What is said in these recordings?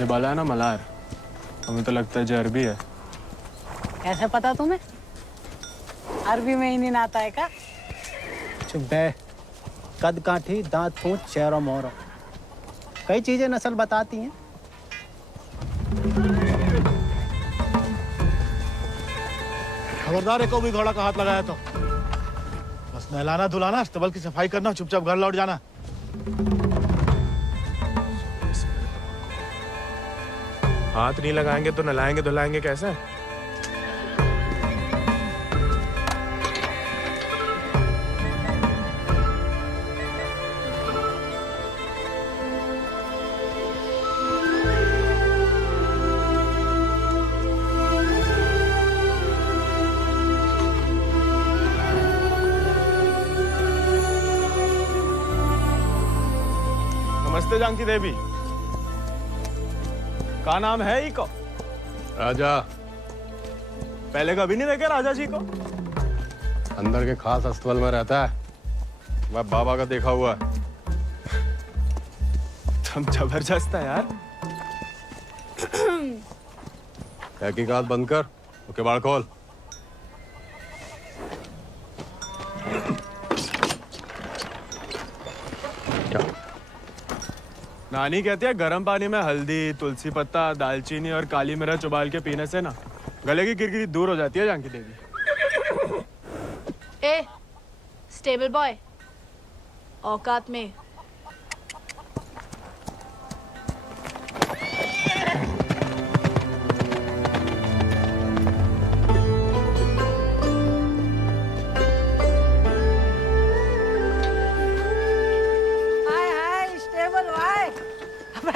ये बाला है ना मलार, हमें तो लगता है ये अरबी है। कैसे पता तुम्हें? अरबी में ही नहीं आता है का? चुप बे। कद काठी, दांत पूंछ, चेहरा मोहरा, कई चीजें नस्ल बताती हैं। खबरदार है को भी घोड़ा का हाथ लगाया तो बस नहलाना धुलाना, अस्तबल की सफाई करना, चुपचाप घर लौट जाना। हाथ नहीं लगाएंगे तो नहलाएंगे धुलाएंगे कैसे? नमस्ते जानकी देवी, का नाम है इको? राजा। पहले कभी नहीं देखे राजा जी को? अंदर के खास अस्तबल में रहता है, मैं बाबा का देखा हुआ है। तुम जबरदस्त है यार। तहकीकात बंद कर, तो किवाड़ खोल। नानी कहती है गर्म पानी में हल्दी, तुलसी पत्ता, दालचीनी और काली मिर्च उबाल के पीने से ना गले की किरकिरी दूर हो जाती है जानकी देवी। ए, स्टेबल बॉय, औकात में।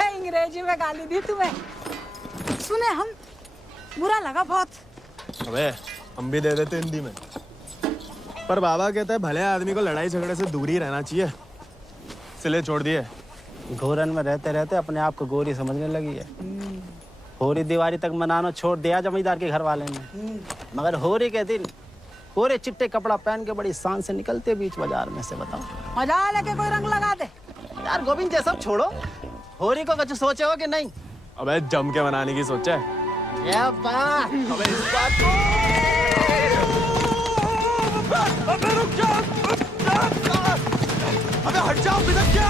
अंग्रेजी में गाली दी तुम्हें, सुने हम, बुरा लगा बहुत। अबे हम भी दे देते हिंदी में, पर बाबा कहता है भले आदमी को लड़ाई झगड़े से दूर ही रहना चाहिए, इसलिए छोड़ दिए। घोरन में रहते रहते अपने आप को गोरी समझने लगी है। होरी दिवाली तक मनाना छोड़ दिया जमींदार के घर वाले ने, मगर होरी के दिन पूरे चिट्टे कपड़ा पहन के बड़ी शान से निकलते बीच बाजार में से। बताओ मजा लेके कोई रंग लगा दे यार। गोविंद ये सब छोड़ो, होरी को कुछ सोचे हो कि नहीं? अबे जम के मनाने की सोचा है। अबे इस बात को अबे रुक जा, अबे हट जाओ, बिदक क्या?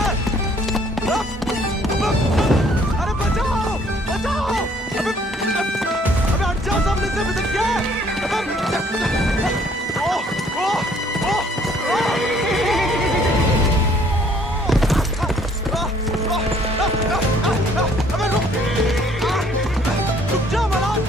अरे बचाओ, बचाओ, अबे हट जाओ सामने से, बिदक क्या? अबे रुक जा मलाल।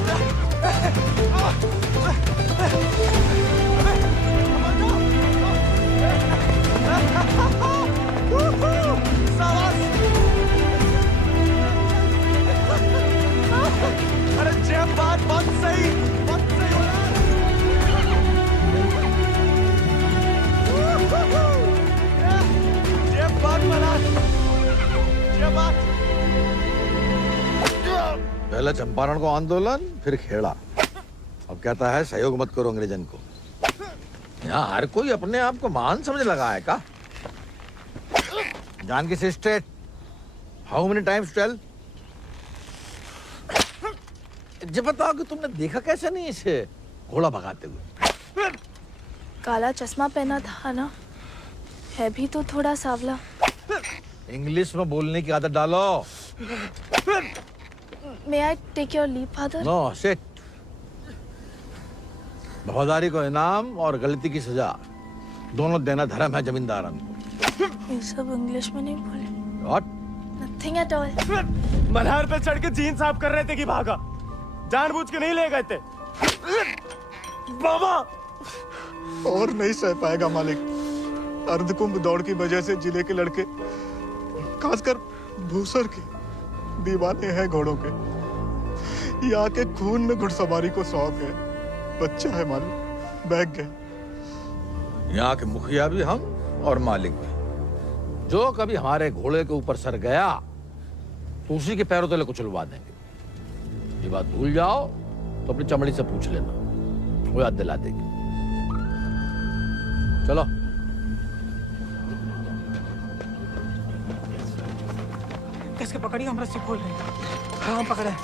अरे जय बात बहुत सही जय बात मलाल, जय बात। पहले चंपारण को आंदोलन, फिर खेड़ा, अब कहता है सहयोग मत करो अंग्रेजन को। यहाँ हर कोई अपने आप को महान समझ लगा है का? Janaki sister, how many times tell? जब बताओ कि तुमने देखा कैसे नहीं इसे घोड़ा भगाते हुए? काला चश्मा पहना था ना, है भी तो थोड़ा सावला। इंग्लिश में बोलने की आदत डालो। May I take your leave, father? No sit. वफादारी को इनाम और गलती की सजा दोनों देना धर्म है जमींदारन को। ये सब इंग्लिश में नहीं बोले। What? Nothing at all. Malhar पे चढ़ के जीन साफ कर रहे थे कि भागा, जानबूझ के नहीं ले गए थे। बाबा और नहीं सह पाएगा मालिक। अर्धकुंभ दौड़ की वजह से जिले के लड़के, खासकर भूसर के, दीवाने हैं घोड़ों के। यहाँ के खून में घुड़सवारी को शौक है। बच्चा है मालिक, बहक गए। यहाँ के मुखिया भी हम और मालिक भी। जो कभी हमारे घोड़े के ऊपर सर गया तो उसी के पैरों तले कुचलवा देंगे। ये बात भूल जाओ तो अपनी चमड़ी से पूछ लेना, वो याद दिला देगी। चलो। से पकड़िए, हम रस्सी खोल रहे हैं। हाँ, हम पकड़े।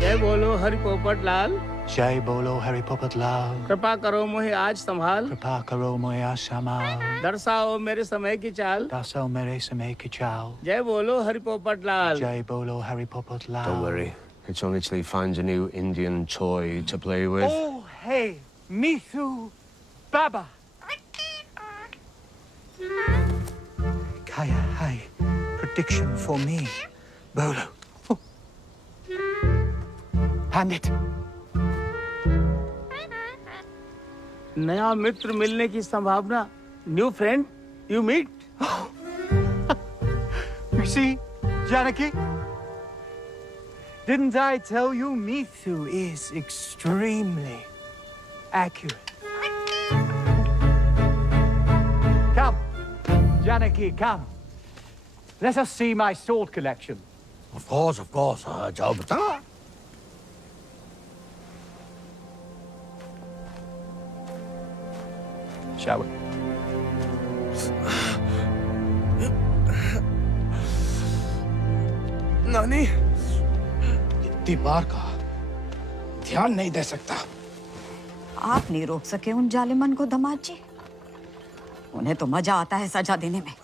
जय बोलो हरि पोपट लाल। जय बोलो हरि पोपट लाल। कृपा करो मुझे आज संभाल, कृपा करो मुझे आसमाल। दर्शाओ मेरे समय की चाल। दर्शाओ मेरे समय की चाल। जय बोलो हरि पोपट लाल। जय बोलो Hari Popat Lal. Don't worry. It's only till he finds a new Indian toy to play with. Oh, hey, Mithu, Baba. Kaya, hi. Prediction for me. Bolo. Hand it. नया मित्र मिलने की संभावना। New friend you meet. You see, Janaki? Didn't I tell you Mithu is extremely accurate? Come, Janaki, come. Let us see my sword collection. Of course, of course. जाओ बता। Shall we? नानी, इतनी बार कहा, ध्यान नहीं दे सकता। आप नहीं रोक सके उन जालिमन को दमाद जी। उन्हें तो मजा आता है सजा देने में।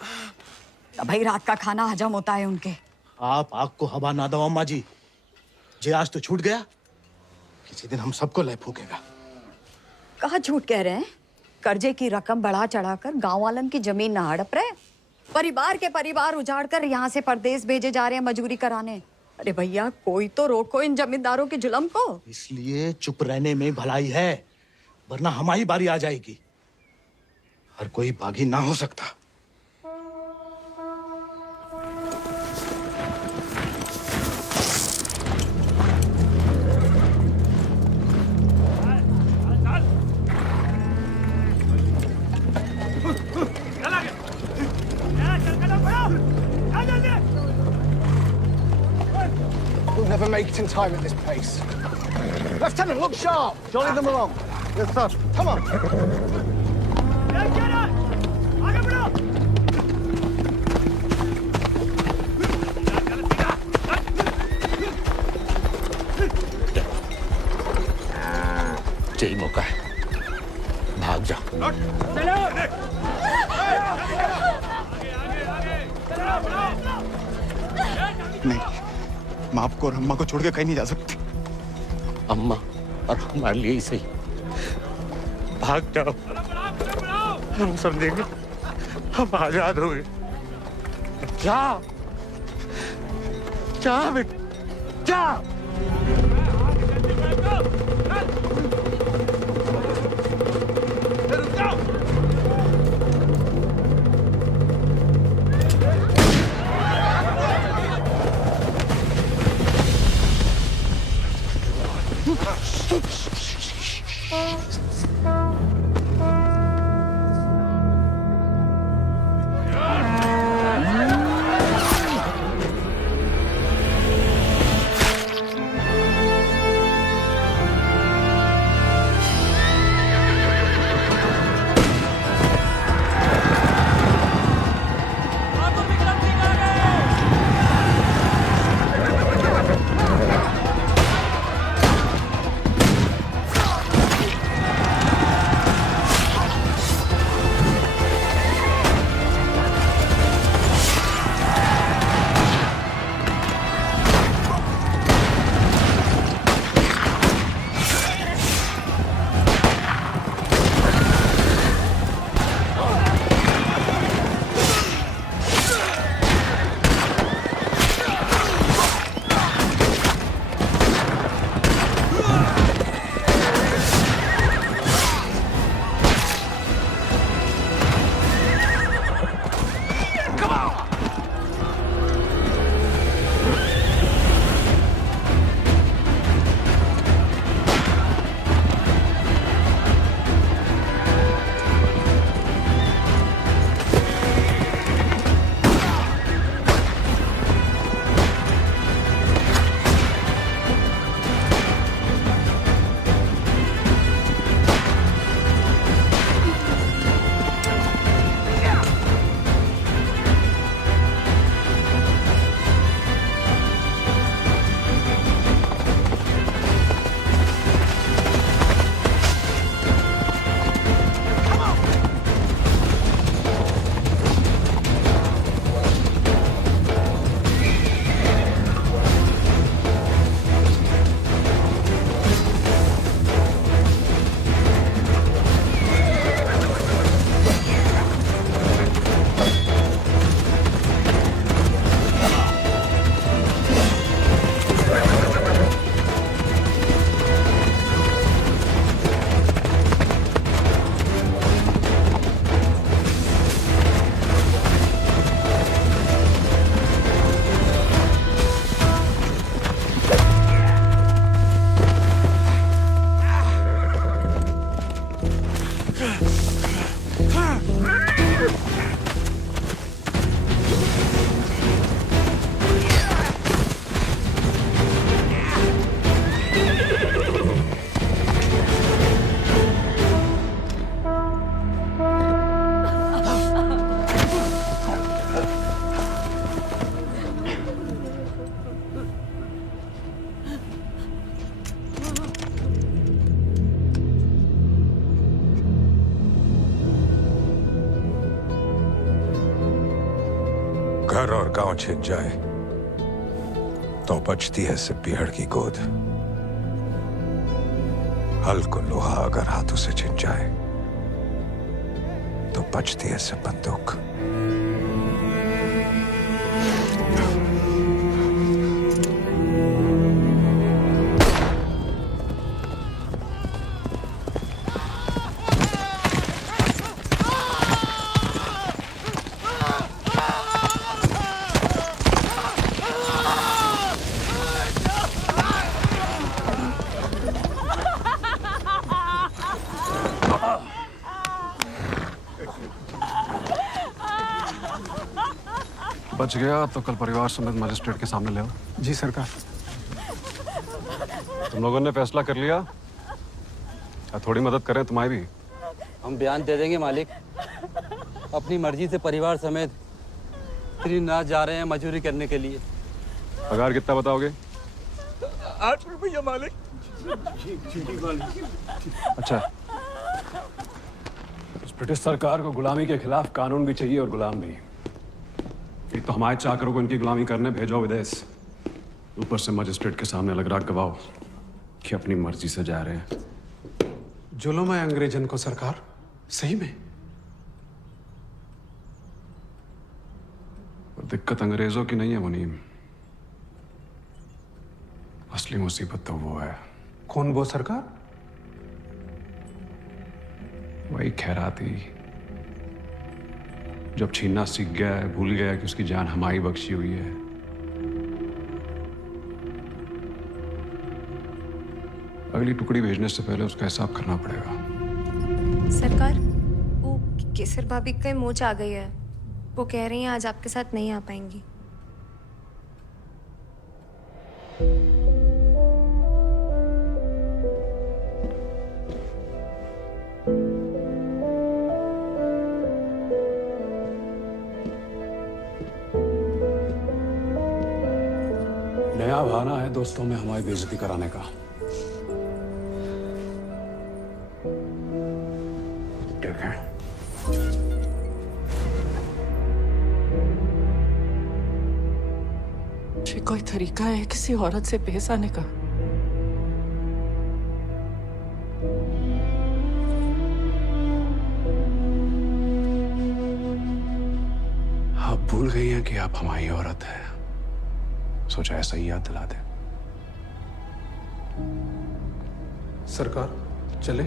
तभी रात का खाना हजम होता है उनके। आप आग को हवा ना दो अम्मा जी। जे आज तो छूट गया, किसी दिन हम सबको लय फूकेगा। कहाँ झूठ कह रहे हैं? कर्जे की रकम बढ़ा चढ़ाकर गांव वालन की जमीन न हड़प रहे। परिवार के परिवार उजाड़ कर यहाँ से परदेश भेजे जा रहे हैं मजूरी कराने। अरे भैया, कोई तो रोको इन जमींदारों के जुल्म को। इसलिए चुप रहने में भलाई है, वरना हमारी बारी आ जाएगी। हर कोई बागी ना हो सकता। We'll never make it in time at this pace. Lieutenant, look sharp. Jolly them along. Yes, sir. Come on. यही मौका है, भाग जाओ। नहीं, मैं आपको और अम्मा को छोड़ के कहीं नहीं जा सकती। अम्मा और हमारे लिए ही सही, भाग जाओ। हम समझेंगे, हम आजाद हो गए। जा, जा बेटा, जा। और गांव छिन जाए तो बचती है सिर्फ पीहड़ की गोद। हल को लोहा अगर हाथों से छिन जाए तो बचती है सिर्फ बंदूक। बच गया तो कल परिवार समेत मजिस्ट्रेट के सामने ले आओ। जी सरकार। तुम लोगों ने फैसला कर लिया, या थोड़ी मदद करें तुम्हारी भी? हम बयान दे देंगे मालिक। अपनी मर्जी से परिवार समेत त्रिनाथ जा रहे हैं मजदूरी करने के लिए। पगार कितना बताओगे? 8 रुपया मालिक। अच्छा, इस ब्रिटिश सरकार को गुलामी के खिलाफ कानून भी चाहिए और गुलाम भी। एक तो हमारे चाकरों को इनकी गुलामी करने भेजो विदेश, ऊपर से मजिस्ट्रेट के सामने लग रहा गवाह कि अपनी मर्जी से जा रहे हैं। जुल्म है अंग्रेजन को सरकार, सही में। और दिक्कत अंग्रेजों की नहीं है मुनीम, असली मुसीबत तो वो है। कौन वो सरकार? वही खैराती, जब छीनना सीख गया है, भूल गया कि उसकी जान हमारी बख्शी हुई है। अगली टुकड़ी भेजने से पहले उसका हिसाब करना पड़ेगा। सरकार, वो केसर भाभी का मोच आ गई है। वो कह रही हैं आज आपके साथ नहीं आ पाएंगी। नया बहाना है दोस्तों में हमारी बेइज्जती कराने का। ठीक है, ये कोई तरीका है किसी औरत से पेश आने का? आप भूल गई हैं कि आप हमारी औरत है, सोचा ऐसा ही याद दिला दे। सरकार चले?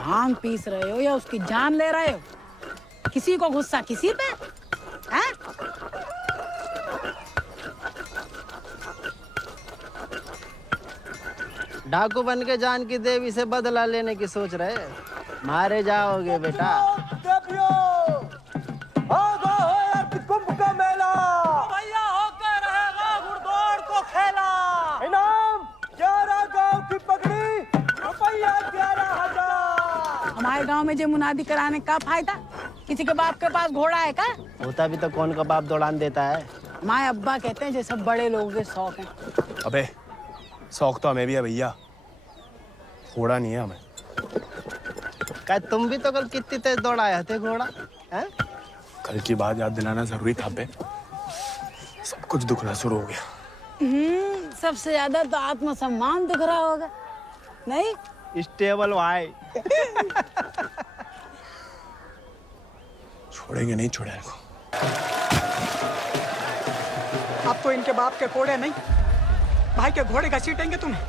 भांग पीस रहे हो या उसकी जान ले रहे हो? किसी को गुस्सा किसी पे है? डाकू बन के जान की देवी से बदला लेने की सोच रहे, मारे जाओगे बेटा। कुंभ का मेला भैया होकर रहेगा घुड़दौड़ को खेला। इनाम 11 गांव की पगड़ी, रुपया 11,000। हमारे गांव में जो मुनादी कराने का फायदा? किसी के बाप के पास घोड़ा है का? होता भी तो कौन का बाप दौड़ान देता है। हमारे अब्बा कहते हैं जैसे बड़े लोगों के शौक हैं। अबे शौक तो हमें भी है भैया, घोड़ा नहीं है हमें। क्या तुम भी तो कल कितनी तेज दौड़ाए थे घोड़ा है? कल की बात याद दिलाना जरूरी था बे, सब कुछ दुखना शुरू हो गया। सबसे ज्यादा तो आत्मसम्मान दुख रहा होगा, नहीं? स्टेबल भाई। छोड़ेंगे नहीं, छोड़े इनको। अब तो इनके बाप के कोड़े नहीं, भाई के घोड़े घसीटेंगे तुम्हें।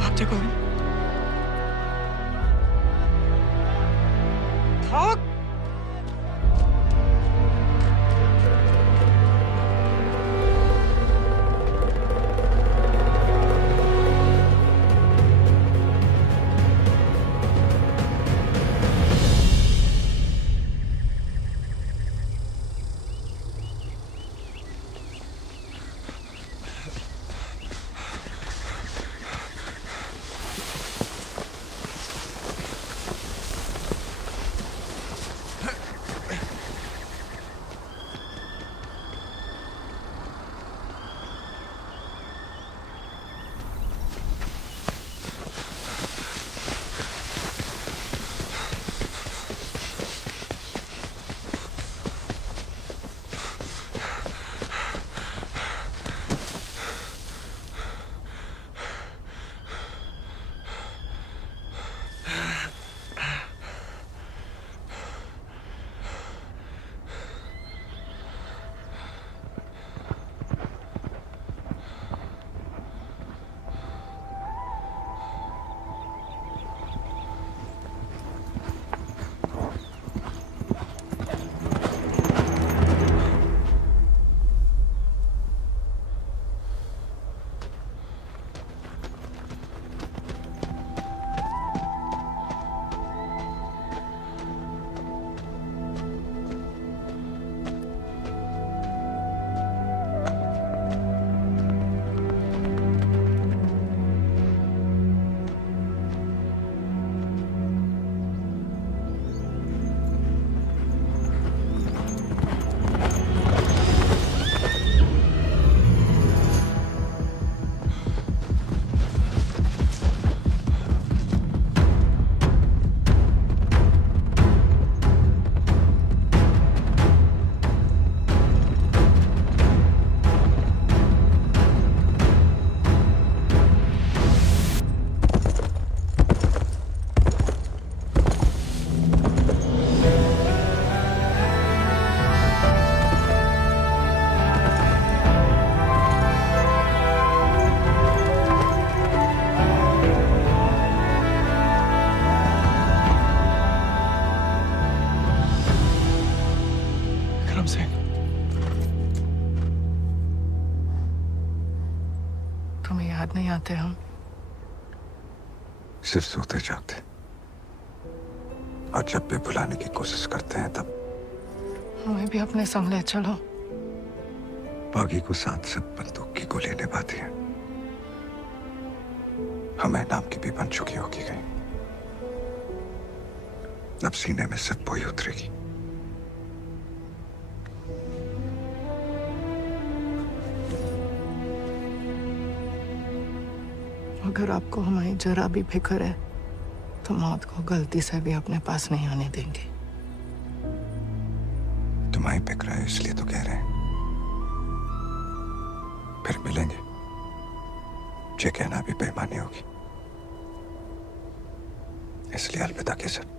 भाग जा गोविंद। भाग। जाते हम? सिर्फ सोते जागते, और जब भी बुलाने की कोशिश करते हैं तब हमें भी अपने संग ले चलो। बागी को साथ सब बंदूक की गोली निभाती है, हमें नाम की भी बन चुकी होगी कहीं। अब सीने में सिर्फ वही उतरेगी। अगर आपको हमारी जरा भी फिक्र है तो मौत को गलती से भी अपने पास नहीं आने देंगे। तुम्हारी फिक्र है इसलिए तो कह रहे हैं। फिर मिलेंगे, ये कहना भी बेईमानी होगी, इसलिए अलविदा के सर।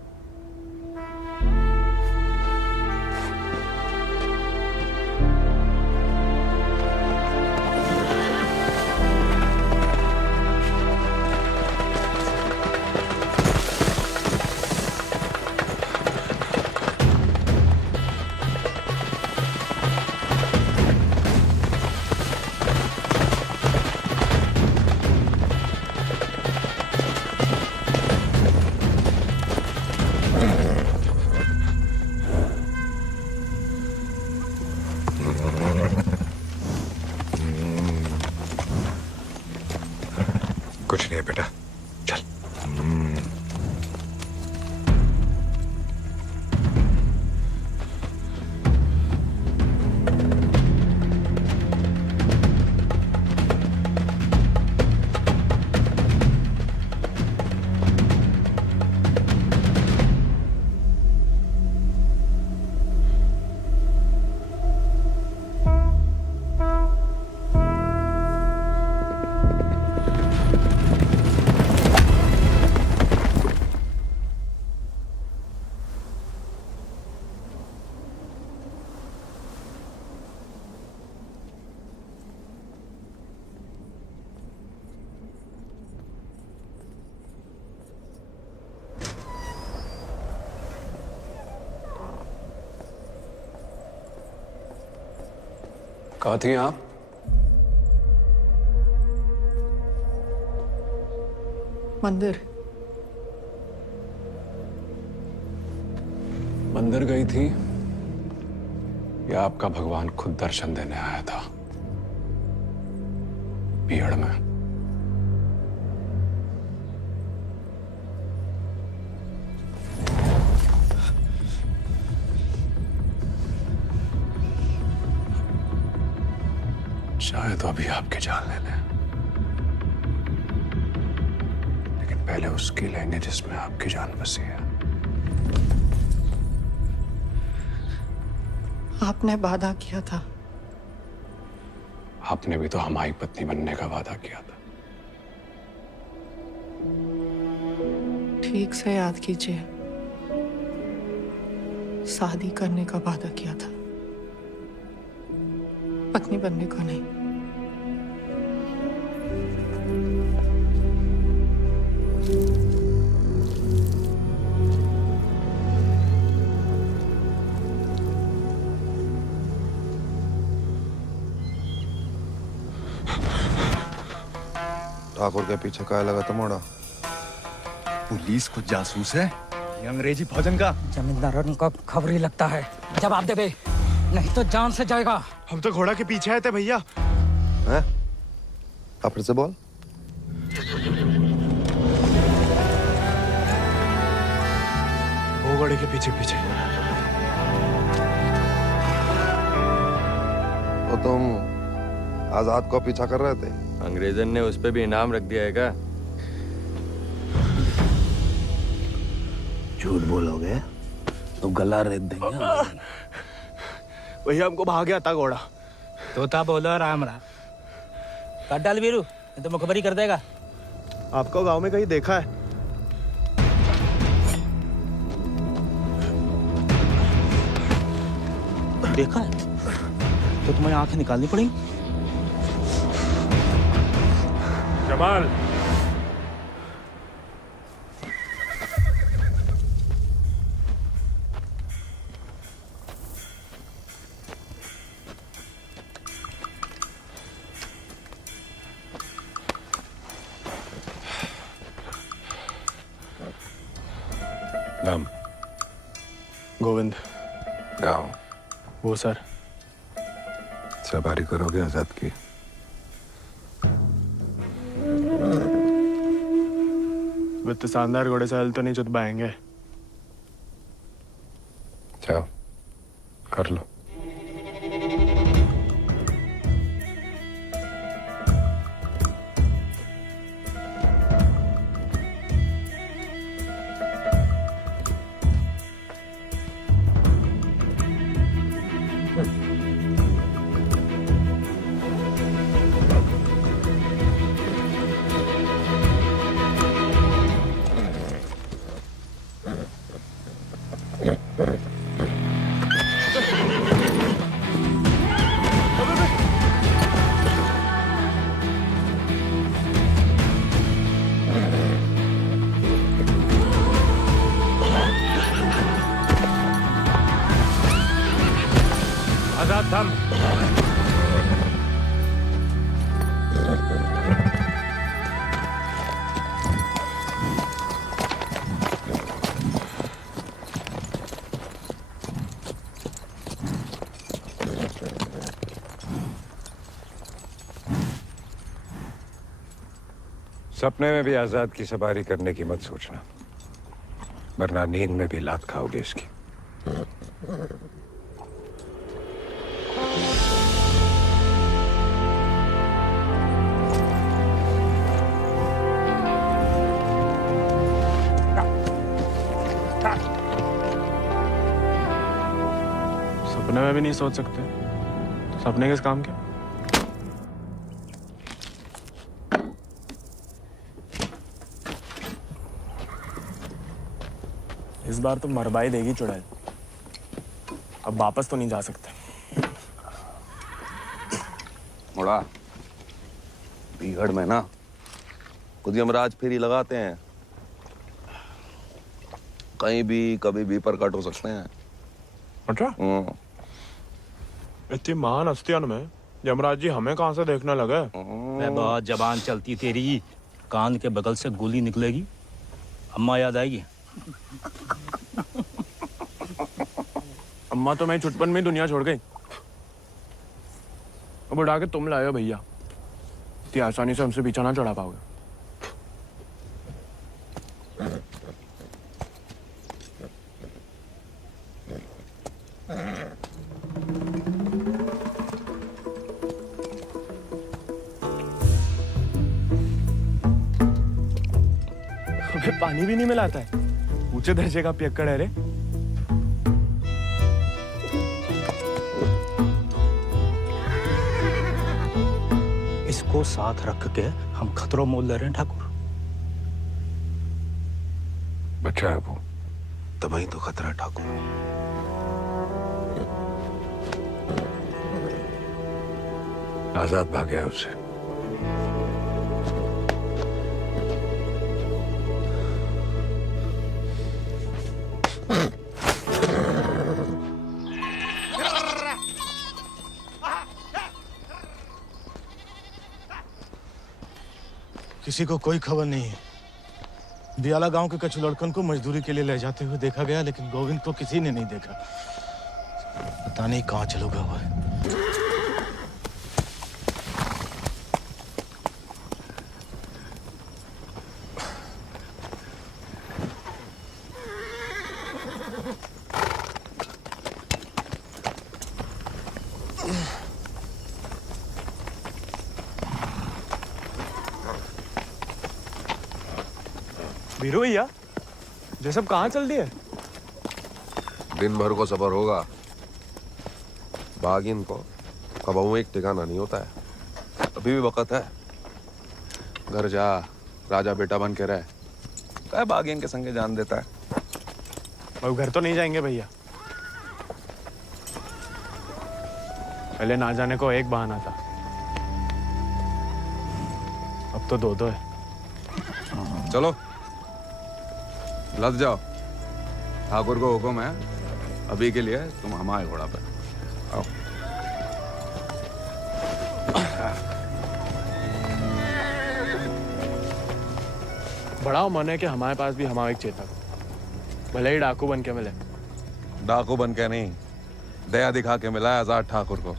कुछ नहीं है बेटा, चल। कहाँ थी आप? मंदिर। मंदिर गई थी या आपका भगवान खुद दर्शन देने आया था पीहड़ में? शायद तो अभी आपकी जान ले लें, लेकिन पहले उसकी लेंगे जिसमें आपकी जान बसी है। आपने वादा किया था। आपने भी तो हमारी पत्नी बनने का वादा किया था। ठीक से याद कीजिए, शादी करने का वादा किया था, पत्नी बनने का नहीं। ठाकुर के पीछे क्या लगा था मोड़ा? पुलिस को जासूस है ये अंग्रेजी भोजन का। जमींदार को खबर ही लगता है, जवाब दे बे, नहीं तो जान से जाएगा। हम तो घोड़ा के पीछे आए थे भैया। हैं? आप फिर से बोल। वो घोड़े के पीछे पीछे। तो तुम आजाद को पीछा कर रहे थे? अंग्रेजन ने उस पे भी इनाम रख दिया है क्या? झूठ बोलोगे तो गला रेत देंगे। भैया हमको भाग गया था घोड़ा। तोता बोलो राम राम। काट डाल वीरू, नहीं तो मुखबरी कर देगा। आपको गांव में कहीं देखा है? देखा है तो तुम्हें आंखें निकालनी पड़ेंगी। जमाल, नाम? गोविंद। गाँव? वो सर। सवारी करोगे आजाद की? वित्त शानदार घोड़े से हल तो नहीं चुत पाएंगे। जाओ कर लो। आजाद थम। सपने में भी आजाद की सवारी करने की मत सोचना, वरना नींद में भी लात खाओगे इसकी। सपने में भी नहीं सोच सकते तो सपने किस काम के? इस बार तो मरवाई देगी चुड़ैल। अब वापस तो नहीं जा सकते। मुड़ा बीहड़ में ना खुद यमराज फेरी लगाते हैं, कहीं भी कभी भी प्रकट हो सकते हैं। अच्छा? इतनी महान हस्तियों में यमराज जी हमें कहाँ से देखने लगे? मैं बहुत जबान चलती तेरी, कान के बगल से गोली निकलेगी, अम्मा याद आएगी। अम्मा तो मैं छुटपन में ही दुनिया छोड़ गई। अब उड़ा के तुम लाए हो भैया, इतनी आसानी से हमसे पीछा ना चढ़ा पाओगे। हमें पानी भी नहीं मिलाता है, ऊंचे दर्जे का पियक्कड़ है रे। इसको साथ रख के हम खतरों मोल ले रहे हैं ठाकुर। बच्चा है वो, तभी तो खतरा है ठाकुर। आजाद भाग गया उससे। किसी को कोई खबर नहीं है। दियाला गांव के कछु लड़कन को मजदूरी के लिए ले जाते हुए देखा गया, लेकिन गोविंद को किसी ने नहीं देखा। पता नहीं कहाँ चलो गया हुआ है। वीरू भैया, ये सब कहाँ चल दिए? दिन भर को सफर होगा, बागिन को कबाऊ एक ठिकाना नहीं होता है। अभी भी वक्त है, घर जा, राजा बेटा बन के रहे। क्या बागिन के संगे जान देता है। और घर तो नहीं जाएंगे भैया। पहले ना जाने को एक बहाना था, अब तो दो है। चलो लद जाओ, ठाकुर को हुक्म है, अभी के लिए तुम हमारे घोड़ा पर आओ। बड़ा मन है कि हमारे पास भी हमारा एक चेतक। भले ही डाकू बन के मिले। डाकू बन के नहीं, दया दिखा के मिला है आजाद ठाकुर को।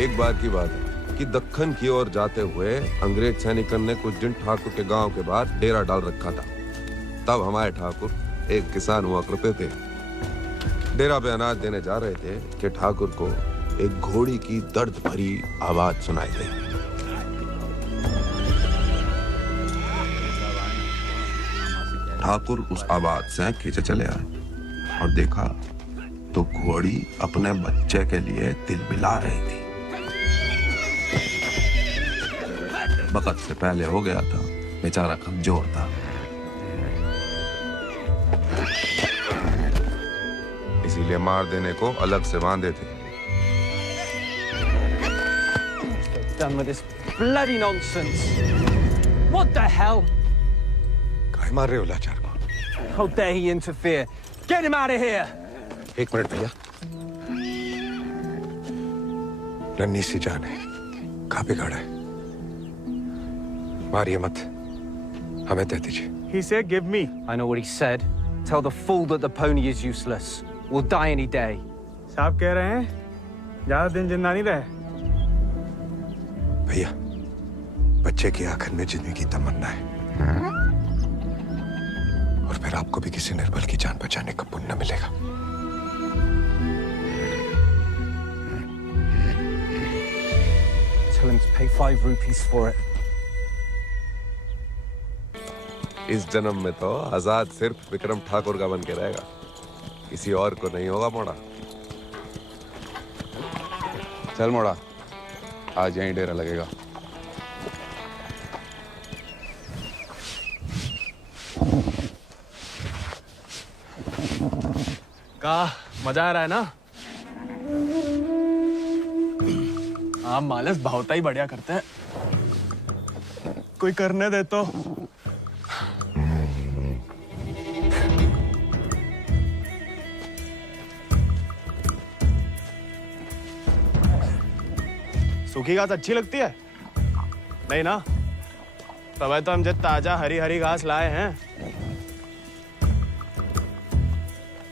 एक बार की बात है कि दक्कन की ओर जाते हुए अंग्रेज सैनिकों ने कुछ दिन ठाकुर के गांव के बाहर डेरा डाल रखा था। तब हमारे ठाकुर एक किसान हुआ करते थे। डेरा पे अनाज देने जा रहे थे कि ठाकुर को एक घोड़ी की दर्द भरी आवाज सुनाई दी। ठाकुर उस आवाज से खींचे चले आए और देखा तो घोड़ी अपने बच्चे के लिए तिलमिला रही थी। वक्त से पहले हो गया था, बेचारा कमजोर था। इसीलिए मार देने को अलग से बांधे थे। Done with this bloody nonsense. What the hell? काय मार रहे हो लाचार को? How dare he interfere? Get him out of here! एक मिनट भैया। नन्ही सी जान है, कहाँ पे खड़ा है? मारिए मत, हमें दे दीजिए। He said, "Give me." I know what he said. Tell the fool that the pony is useless. We'll die any day. साहब कह रहे हैं, ज्यादा दिन जिंदा नहीं रहे। भैया, बच्चे की आखिर में जीने की तमन्ना है, और फिर आपको भी किसी निर्बल की जान बचाने का पुण्य मिलेगा। Tell him to pay 5 rupees for it. इस जन्म में तो आजाद सिर्फ विक्रम ठाकुर का बन के रहेगा, किसी और को नहीं होगा मोड़ा। चल मोड़ा, आज यहीं डेरा लगेगा। का मजा आ रहा है ना? आप मालस भावता ही बढ़िया करते हैं। कोई करने दे तो। सूखी घास अच्छी लगती है? नहीं ना? तब तो हम जब ताजा हरी हरी घास लाए हैं।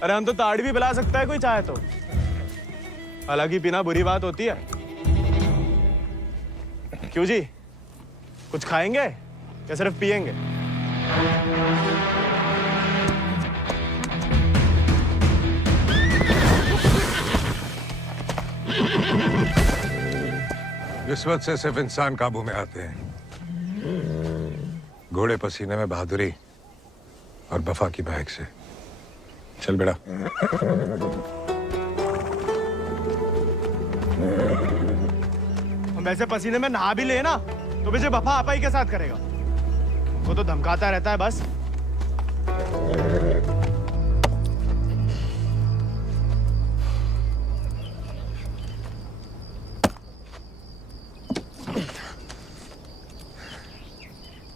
अरे हम तो ताड़ी भी पिला सकता है कोई चाहे तो। हालांकि पीना बुरी बात होती है। क्यों जी? कुछ खाएंगे या सिर्फ पिएंगे? किस्मत से सिर्फ इंसान काबू में आते हैं। घोड़े पसीने में बहादुरी और वफा की महक से। चल बेटा। हम वैसे पसीने में नहा भी ले ना तो मुझे वफा आपा ही के साथ करेगा। वो तो धमकाता रहता है बस।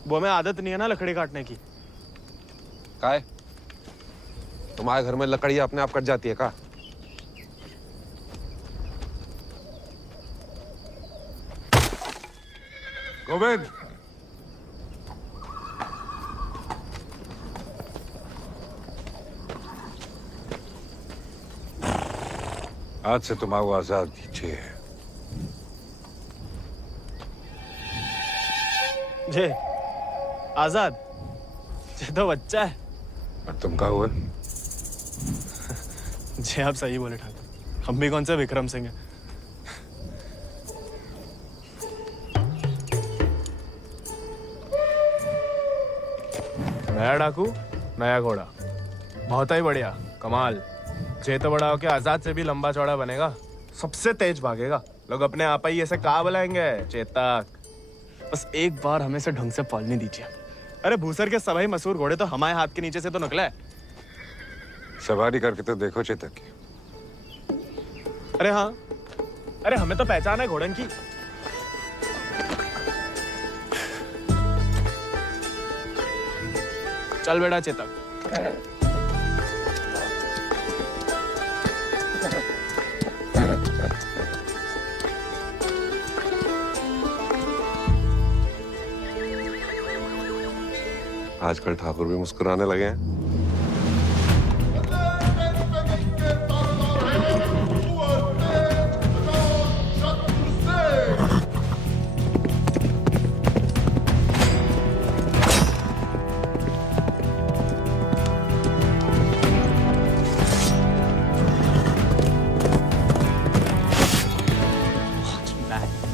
वो हमें आदत नहीं है ना लकड़ी काटने की। काय? तुम्हारे घर में लकड़ी अपने आप कट जाती है का? गोविंद, आज से तुम्हारा आजाद दीजिए। जे आजाद, ये तो बच्चा है। और तुम क्या हुए? जी आप सही बोले ठाकुर, हम भी कौन से विक्रम सिंह हैं। नया डाकू, नया घोड़ा, बहुत ही बढ़िया, कमाल। जे तो बड़ा होके आजाद से भी लंबा चौड़ा बनेगा, सबसे तेज भागेगा। लोग अपने आप ही ऐसे कहा बुलाएंगे, चेतक। बस एक बार हमें से ढंग से पालने दीजिए। अरे भूसर के सभी मशहूर घोड़े तो हमारे हाथ के नीचे से तो निकले। सवारी करके तो देखो चेतक की। अरे हाँ, अरे हमें तो पहचान है घोड़न की। चल बेटा चेतक। आजकल ठाकुर भी मुस्कुराने लगे हैं।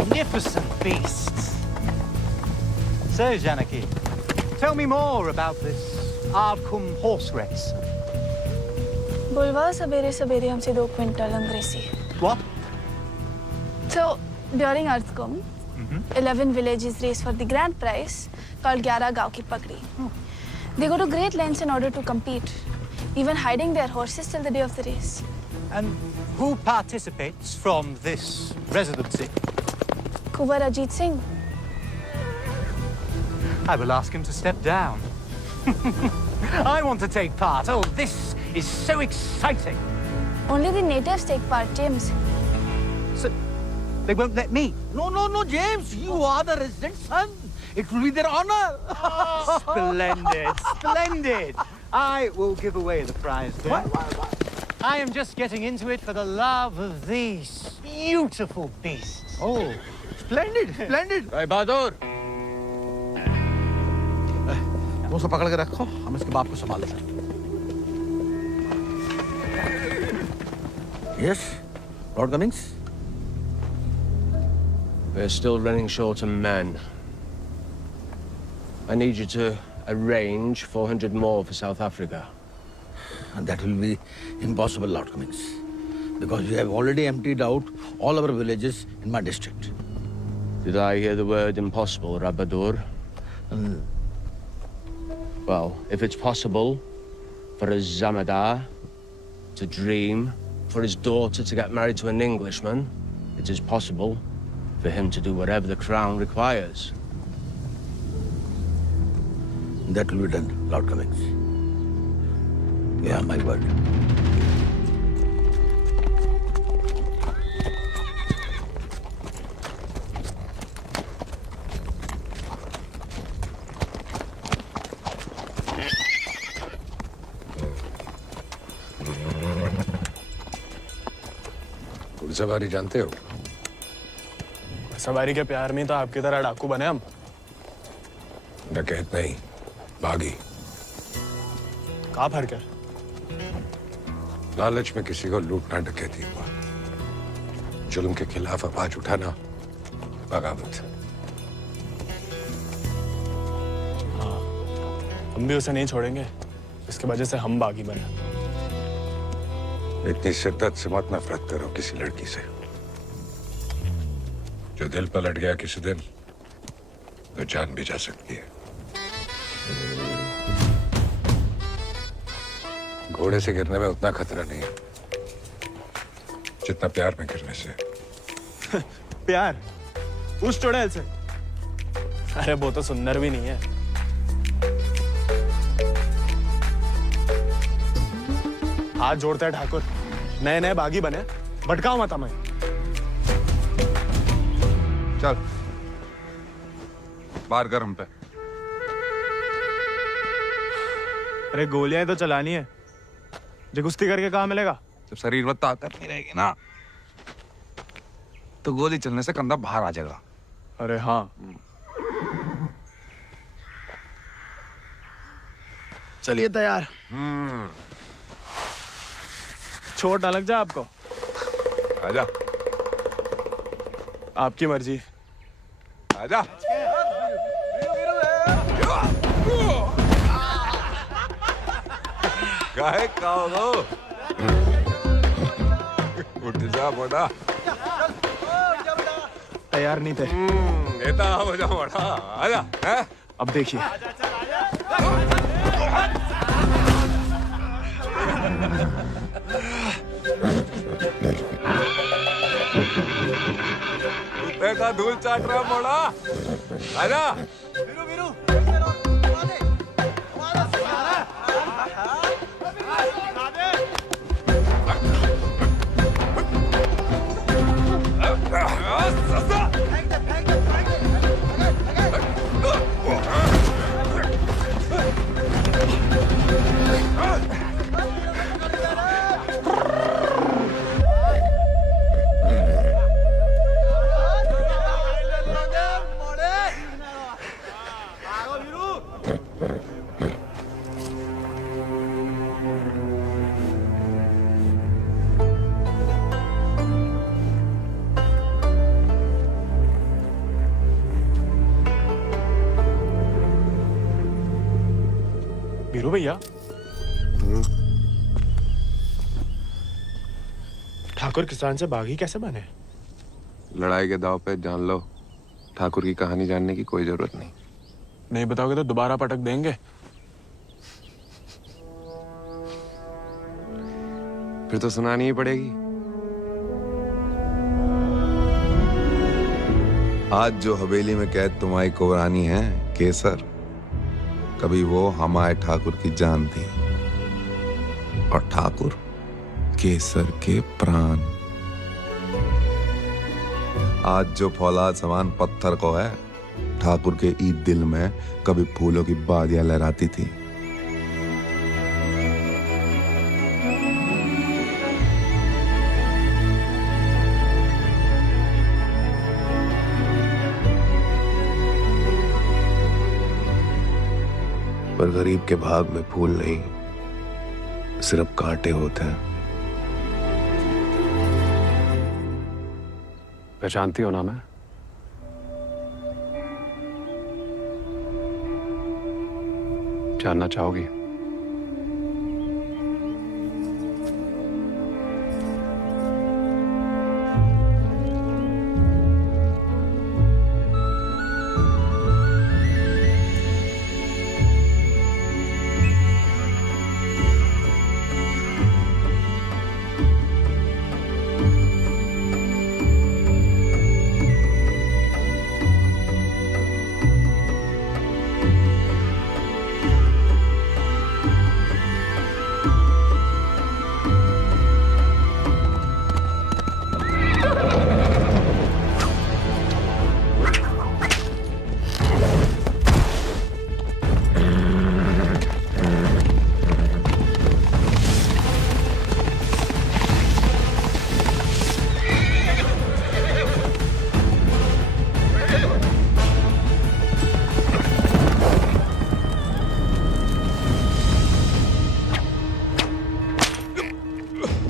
Magnificent beasts. So, Janaki, tell me more about this Ardcumbe horse race. बुलवा सवेरे सवेरे हमसे 2 क्विंटल अंग्रेजी. What? So, during Ardcumbe, 11 villages race for the grand prize called 11 गांव की पगड़ी. They go to great lengths in order to compete, even hiding their horses till the day of the race. And who participates from this residency? Kuwar Ajit Singh. I will ask him to step down. I want to take part. Oh, this is so exciting. Only the natives take part, James. So, they won't let me? No, James. You are the resident son. It will be their honor. Splendid, splendid. I will give away the prize then. Why? I am just getting into it for the love of these beautiful beasts. Oh, splendid. भाई बहादुर, वो सब पकड़ के रखो, हम इसके बाप को संभाल लेंगे. Yes, Lord Cummings. we're still running short on men. I need you to arrange 400 more for South Africa. And that will be impossible, Lord Cummings, because you have already emptied out all our villages in my district. Did I hear the word impossible, Rabadur? Well, if it's possible for a Zamadar to dream, for his daughter to get married to an Englishman, it is possible for him to do whatever the crown requires. That will be done, Lord Cummings. You have my word. घुड़सवारी जानते हो? सवारी के प्यार में तो आपकी तरह डाकू बने हम. डकैत नहीं, बागी. कहाँ फर्क है? लालच में किसी को लूटना डकैती हुआ. जुल्म के खिलाफ आवाज उठाना बगावत. हाँ, हम भी उसे नहीं छोड़ेंगे. इसकी वजह से हम बागी बने. इतनी शिद्दत से मत नफरत करो किसी लड़की से. जो दिल पलट गया किसी दिन तो जान भी जा सकती है. घोड़े से गिरने में उतना खतरा नहीं है जितना प्यार में गिरने से. प्यार? उस चुड़ैल से? अरे वो तो सुंदर भी नहीं है. हाथ जोड़ते हैं ठाकुर. नए नए बागी बने, भटकाओ मत हमें. चल बाहर कर हम पे. अरे गोलियां तो चलानी है. जो कुश्ती करके कहाँ मिलेगा? जब शरीर में ताकत नहीं रहेगी ना तो गोली चलने से कंधा बाहर आ जाएगा. अरे हाँ. चलिए तैयार. चोट ना लग जाए आपको. आजा. आपकी मर्जी. आजा. गाय खाओ. उठ जा बड़ा. तैयार नहीं थे. नेता हो जा बड़ा. आजा. अब देखिए. देखा धूल चाट रहा बड़ा. आजा. बीरू भैया, ठाकुर किसान से बागी कैसे बने? लड़ाई के दाव पे जान लो, ठाकुर की कहानी जानने की कोई जरूरत नहीं। नहीं बताओगे तो दोबारा पटक देंगे। फिर तो सुनानी ही पड़ेगी। आज जो हवेली में कैद तुम्हारी कुबरानी है केसर, कभी वो हमारे ठाकुर की जान थी, और ठाकुर केसर के प्राण। आज जो फौलाद समान पत्थर को है, ठाकुर के ईद दिल में कभी फूलों की बादियां लहराती थी। पर गरीब के भाग में फूल नहीं, सिर्फ कांटे होते हैं। पहचानती हो ना मैं? जानना चाहोगी?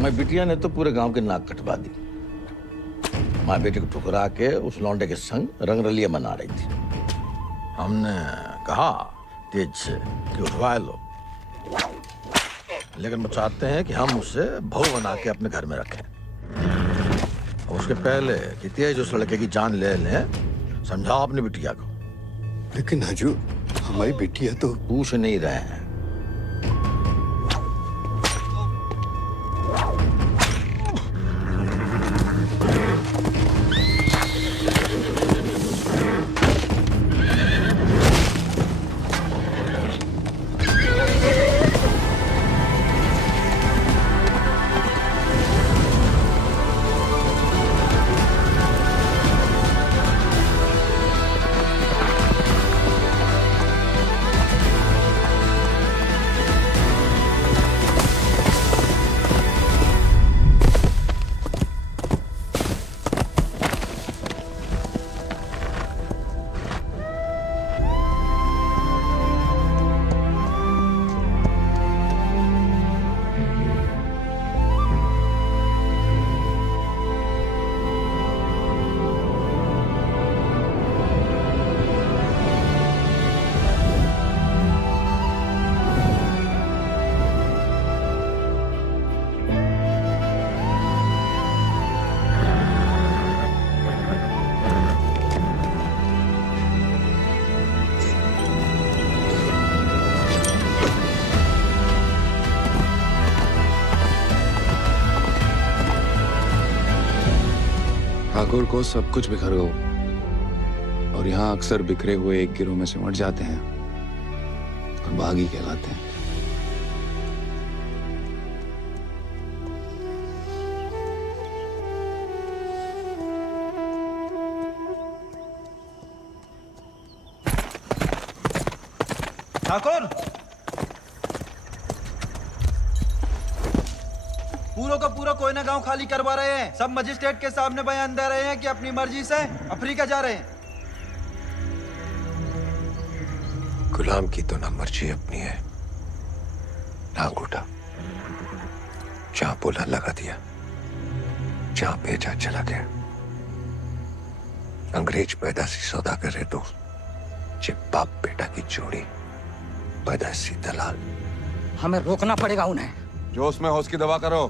मैं बिटिया ने तो पूरे गांव के नाक कटवा दी। माँ बेटे को ठुकरा के उस लौंडे के संग रंगरलिया मना रही थी। हमने कहा तेज से कि उठवा लो, लेकिन वो चाहते हैं कि हम उसे बहू बना के अपने घर में रखें। और उसके पहले कि तेज उस लड़के की जान ले लें, समझाओ अपनी बिटिया को। लेकिन हजूर, हमारी बिटिया तो पूछ नहीं रहे हैं। ठाकुर को सब कुछ बिखर गया, और यहाँ अक्सर बिखरे हुए एक गिरोह में सिमट जाते हैं और बागी कहलाते हैं। ठाकुर, पूरा का पूरा कोयना गांव खाली करवा रहे हैं। सब मजिस्ट्रेट के सामने बयान दे रहे हैं कि अपनी मर्जी से अफ्रीका जा रहे हैं। गुलाम की तो ना मर्जी अपनी है ना अंगूठा। जहां बोला लगा दिया, जहां भेजा चला गया। अंग्रेज पैदा सी सौदा कर रहे तो जे बाप बेटा की जोड़ी बदहसी दलाल। हमें रोकना पड़ेगा उन्हें। जोश में होश की दवा करो।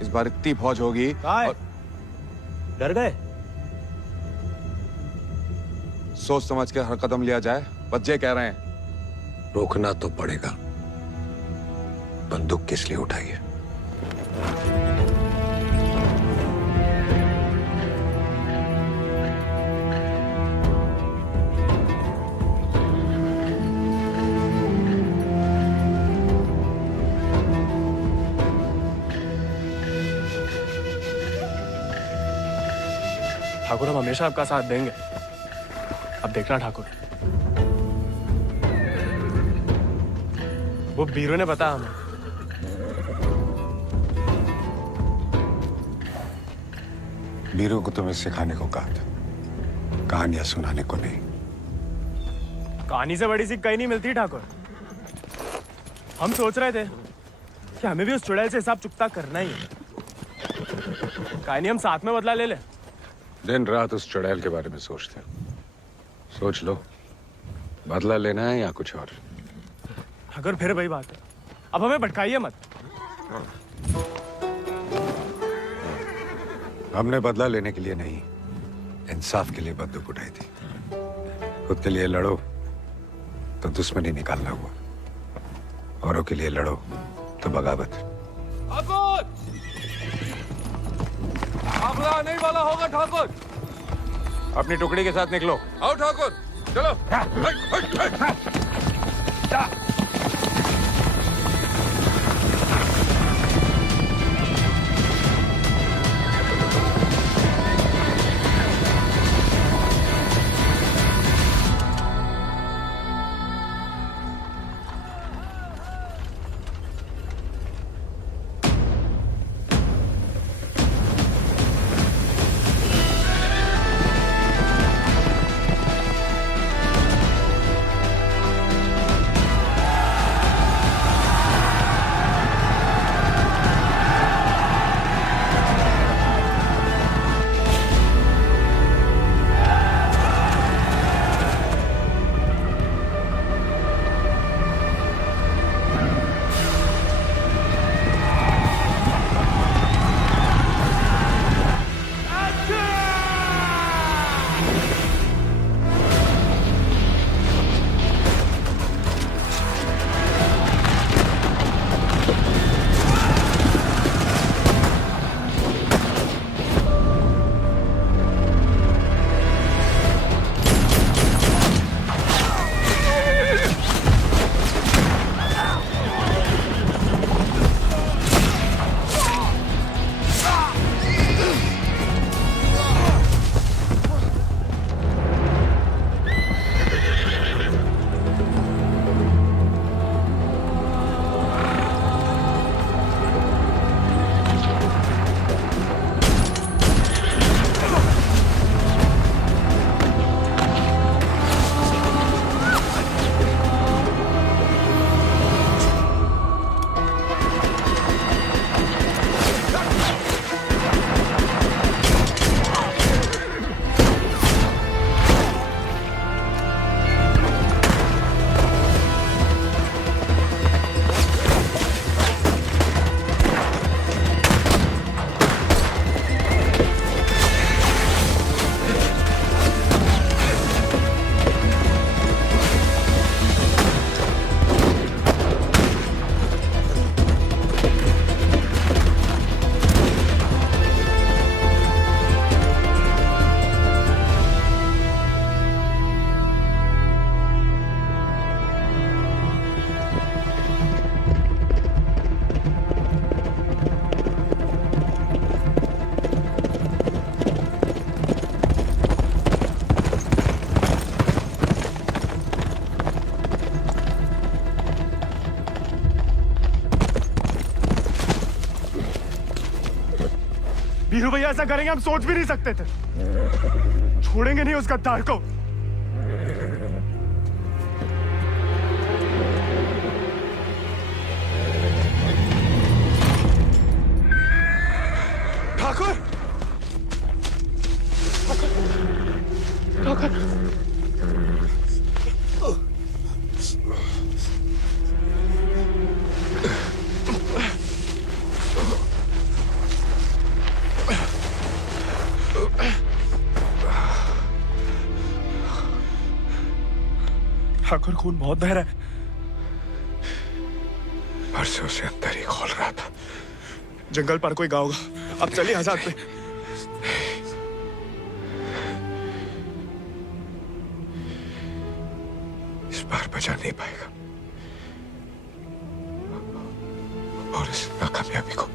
इस बार इतनी फौज होगी। और... डर गए? सोच समझ के हर कदम लिया जाए, बच्चे कह रहे हैं। रोकना तो पड़ेगा। बंदूक किस लिए उठाई है? ठाकुर, हम हमेशा आपका साथ देंगे। अब देखना ठाकुर, वो बीरू ने बताया हमें। बीरू को तुम्हें सिखाने को कहा था, कहानियां सुनाने को नहीं। कहानी से बड़ी सीख कहीं नहीं मिलती ठाकुर। हम सोच रहे थे कि हमें भी उस चुड़ैल से हिसाब चुकता करना ही है। कहानी हम साथ में बदला ले ले। दिन रात उस चुड़ैल के बारे में सोचते हो। सोच लो, बदला लेना है या कुछ और। अगर फिर वही बात है, अब हमें भटकाइए मत। हमने बदला लेने के लिए नहीं, इंसाफ के लिए बंदूक उठाई थी। खुद के लिए लड़ो तो दुश्मनी निकालना हुआ, औरों के लिए लड़ो तो बगावत। हमला नहीं वाला होगा ठाकुर। अपनी टुकड़ी के साथ निकलो। आओ ठाकुर, चलो। बीरू भैया ऐसा करेंगे हम सोच भी नहीं सकते थे। छोड़ेंगे नहीं उस गद्दार को। ठाकुर, ठाकुर, ठाकुर, खून बहुत बह रहा है। परसों से अंदर ही खोल रहा था। जंगल पर कोई गाँव होगा। अब चलिए आजाद पे। इस बार बचा नहीं पाएगा और इस नाकामयाबी को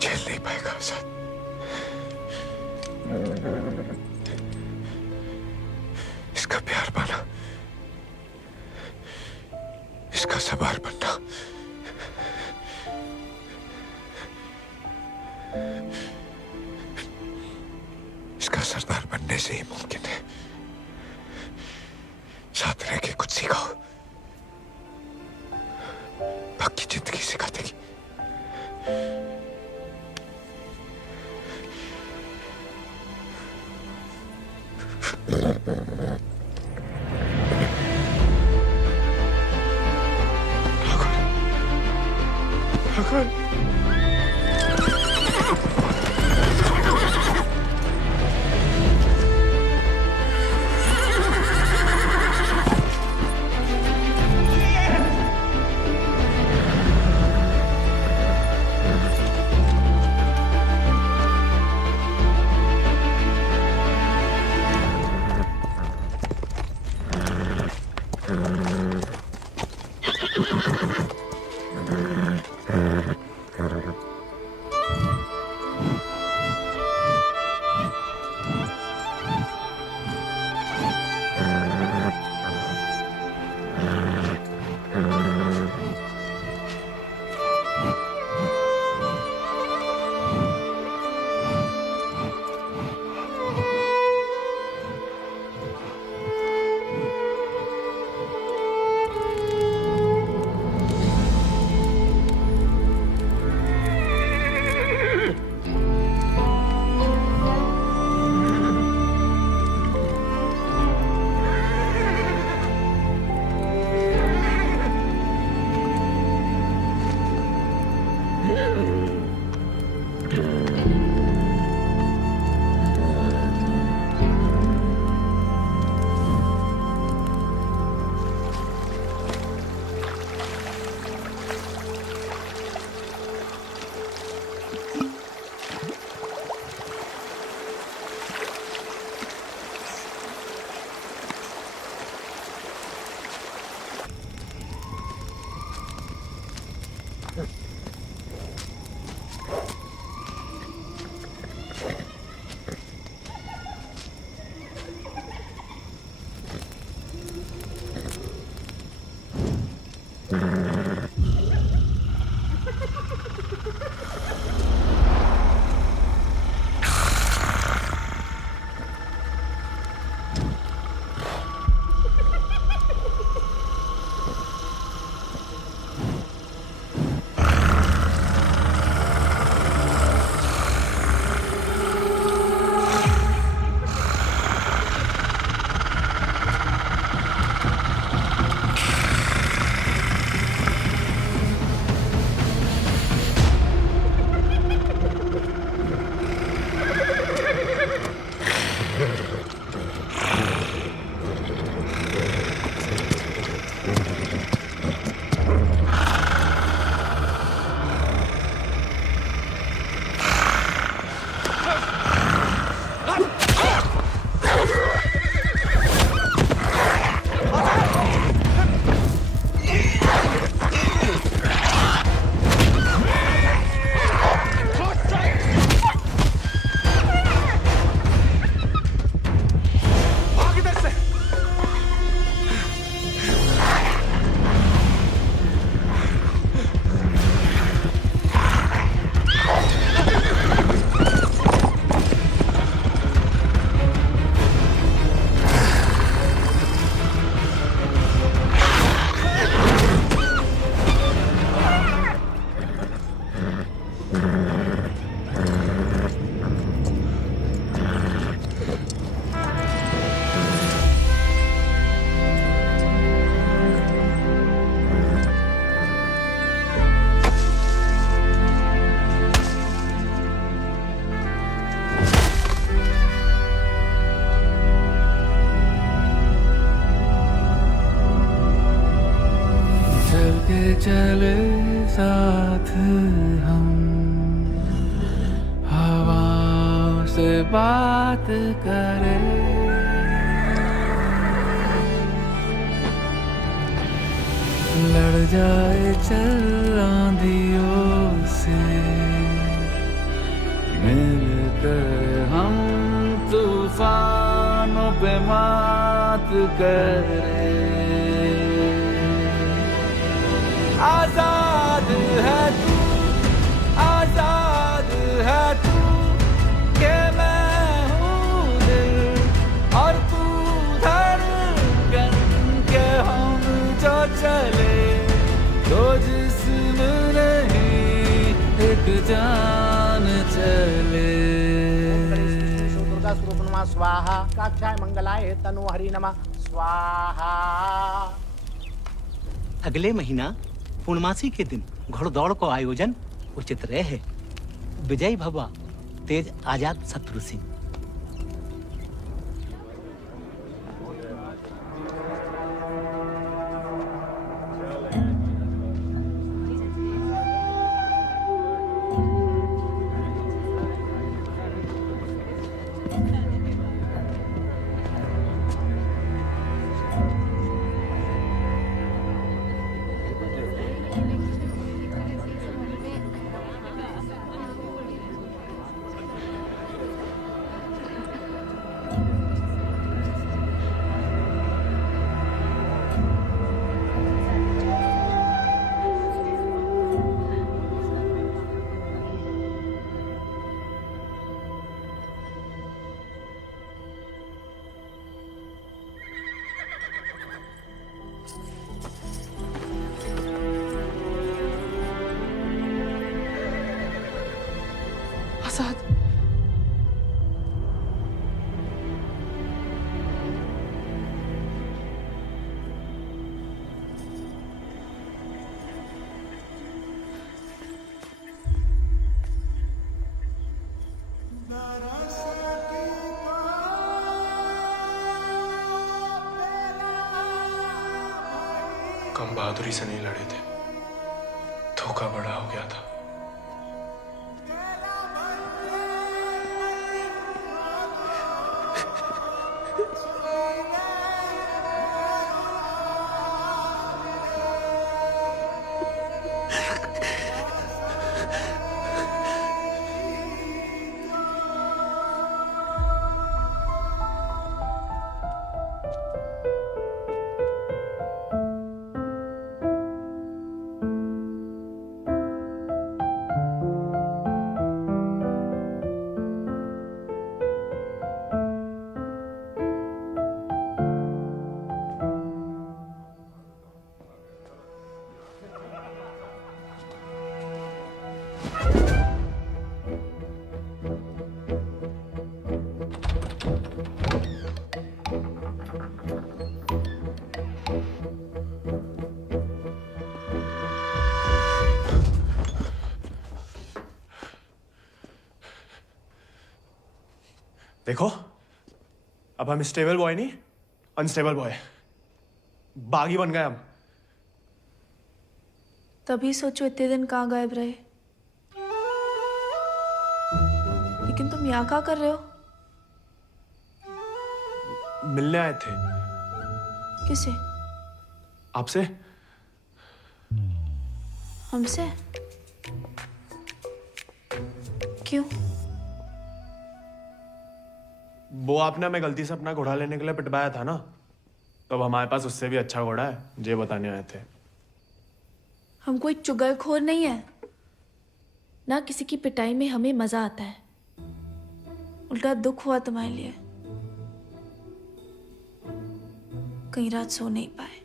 झेल नहीं पाएगा आजाद। इसका प्यार पाना, इसका सवार बनना, इसका सरदार बनने से ही मुमकिन है। साथ रह के कुछ सिखाओ, बाकी जिंदगी सिखा देगी। ठाकुर, चले साथ हम, हवा से बात करें, लड़ जाए चल आंधियों से, मिलकर हम तूफानों पे मात करें। आजाद है तू, आजाद है तू, के मैं हूँ दिल और तू धड़कन, के हम जो चले तो जिस्म नहीं एक जान चले। दुर्गा स्वरूप नमः स्वाहा, काक्षाय मंगलाय तनु हरि नमः स्वाहा। अगले महीना पूर्णमासी के दिन घोड़दौड़ को आयोजन उचित रहे। विजयी भवा तेज आजाद शत्रु सिंह। आजाद, कम बहादुरी से नहीं लड़े थे, धोखा बड़ा हो गया था। देखो, अब हम स्टेबल बॉय नहीं, अनस्टेबल बॉय, बागी बन गए हम। तभी सोचो इतने दिन कहाँ गायब रहे। लेकिन तुम यहाँ क्या कर रहे हो? मिलने आए थे। किसे? आपसे। हमसे? क्यों? वो आपने हमें गलती से अपना घोड़ा लेने के लिए पिटवाया था ना, तो अब हमारे पास उससे भी अच्छा घोड़ा है, ये बताने आए थे। हम कोई चुगलखोर नहीं है ना, किसी की पिटाई में हमें मजा आता है। उल्टा दुख हुआ तुम्हारे लिए, कई रात सो नहीं पाए।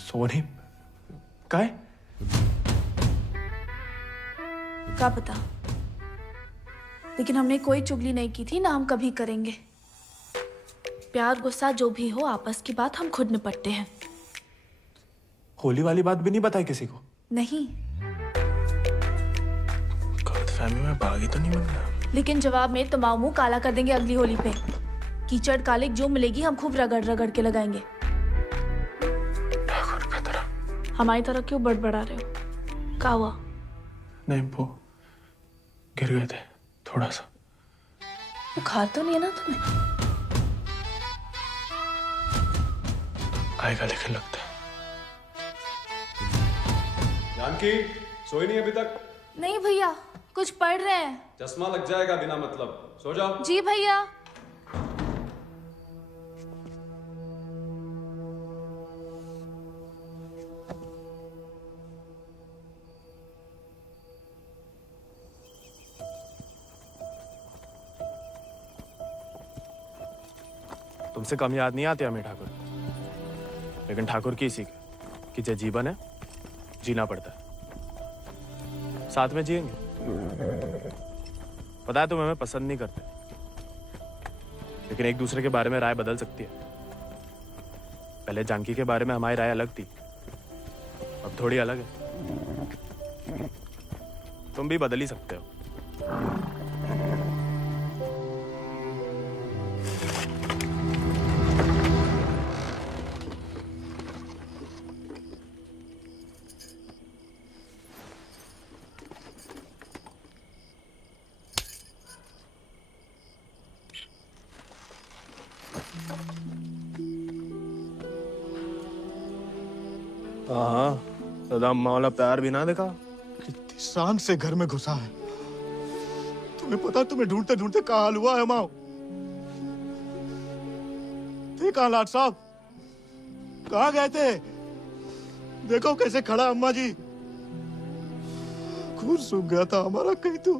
सो नहीं? काहे? क्या पता, लेकिन हमने कोई चुगली नहीं की थी ना, हम कभी करेंगे। प्यार गुस्सा जो भी हो, आपस की बात हम खुद निपटते हैं। होली वाली बात भी नहीं बताई किसी को? नहीं। गलतफहमी में बागी तो नहीं बन गया? लेकिन जवाब में तुम्हारा मुंह काला कर देंगे अगली होली पे। कीचड़ कालिक जो मिलेगी हम खूब रगड़ रगड़ के लगाएंगे। ठाकुर का तरह। हमारी तरह क्यों बड़बड़ा रहे हो? क्या हुआ? नहीं, वो गिर गए थे थोड़ा सा। बुखार तो नहीं है ना तुम्हें? आएगा लेकिन लगता है। जानकी सोई नहीं अभी तक? नहीं भैया, कुछ पढ़ रहे हैं। चश्मा लग जाएगा बिना मतलब, सो जाओ। जी भैया। तुमसे कम याद नहीं आती हमें ठाकुर, लेकिन ठाकुर की इसी कि जो जीवन है जीना पड़ता है, साथ में जिएंगे। पता है तुम हमें पसंद नहीं करते, लेकिन एक दूसरे के बारे में राय बदल सकती है। पहले जानकी के बारे में हमारी राय अलग थी, अब थोड़ी अलग है। तुम भी बदल ही सकते हो। हाँ, सदा मौला प्यार भी ना देखा। कितनी शान से घर में घुसा है। तुम्हें पता, तुम्हें ढूंढते ढूंढते कहाँ हाल हुआ है माओ। थे कहाँ लाट साहब? कहाँ गए थे? देखो कैसे खड़ा अम्मा जी। खून सूख गया था हमारा कहीं तो।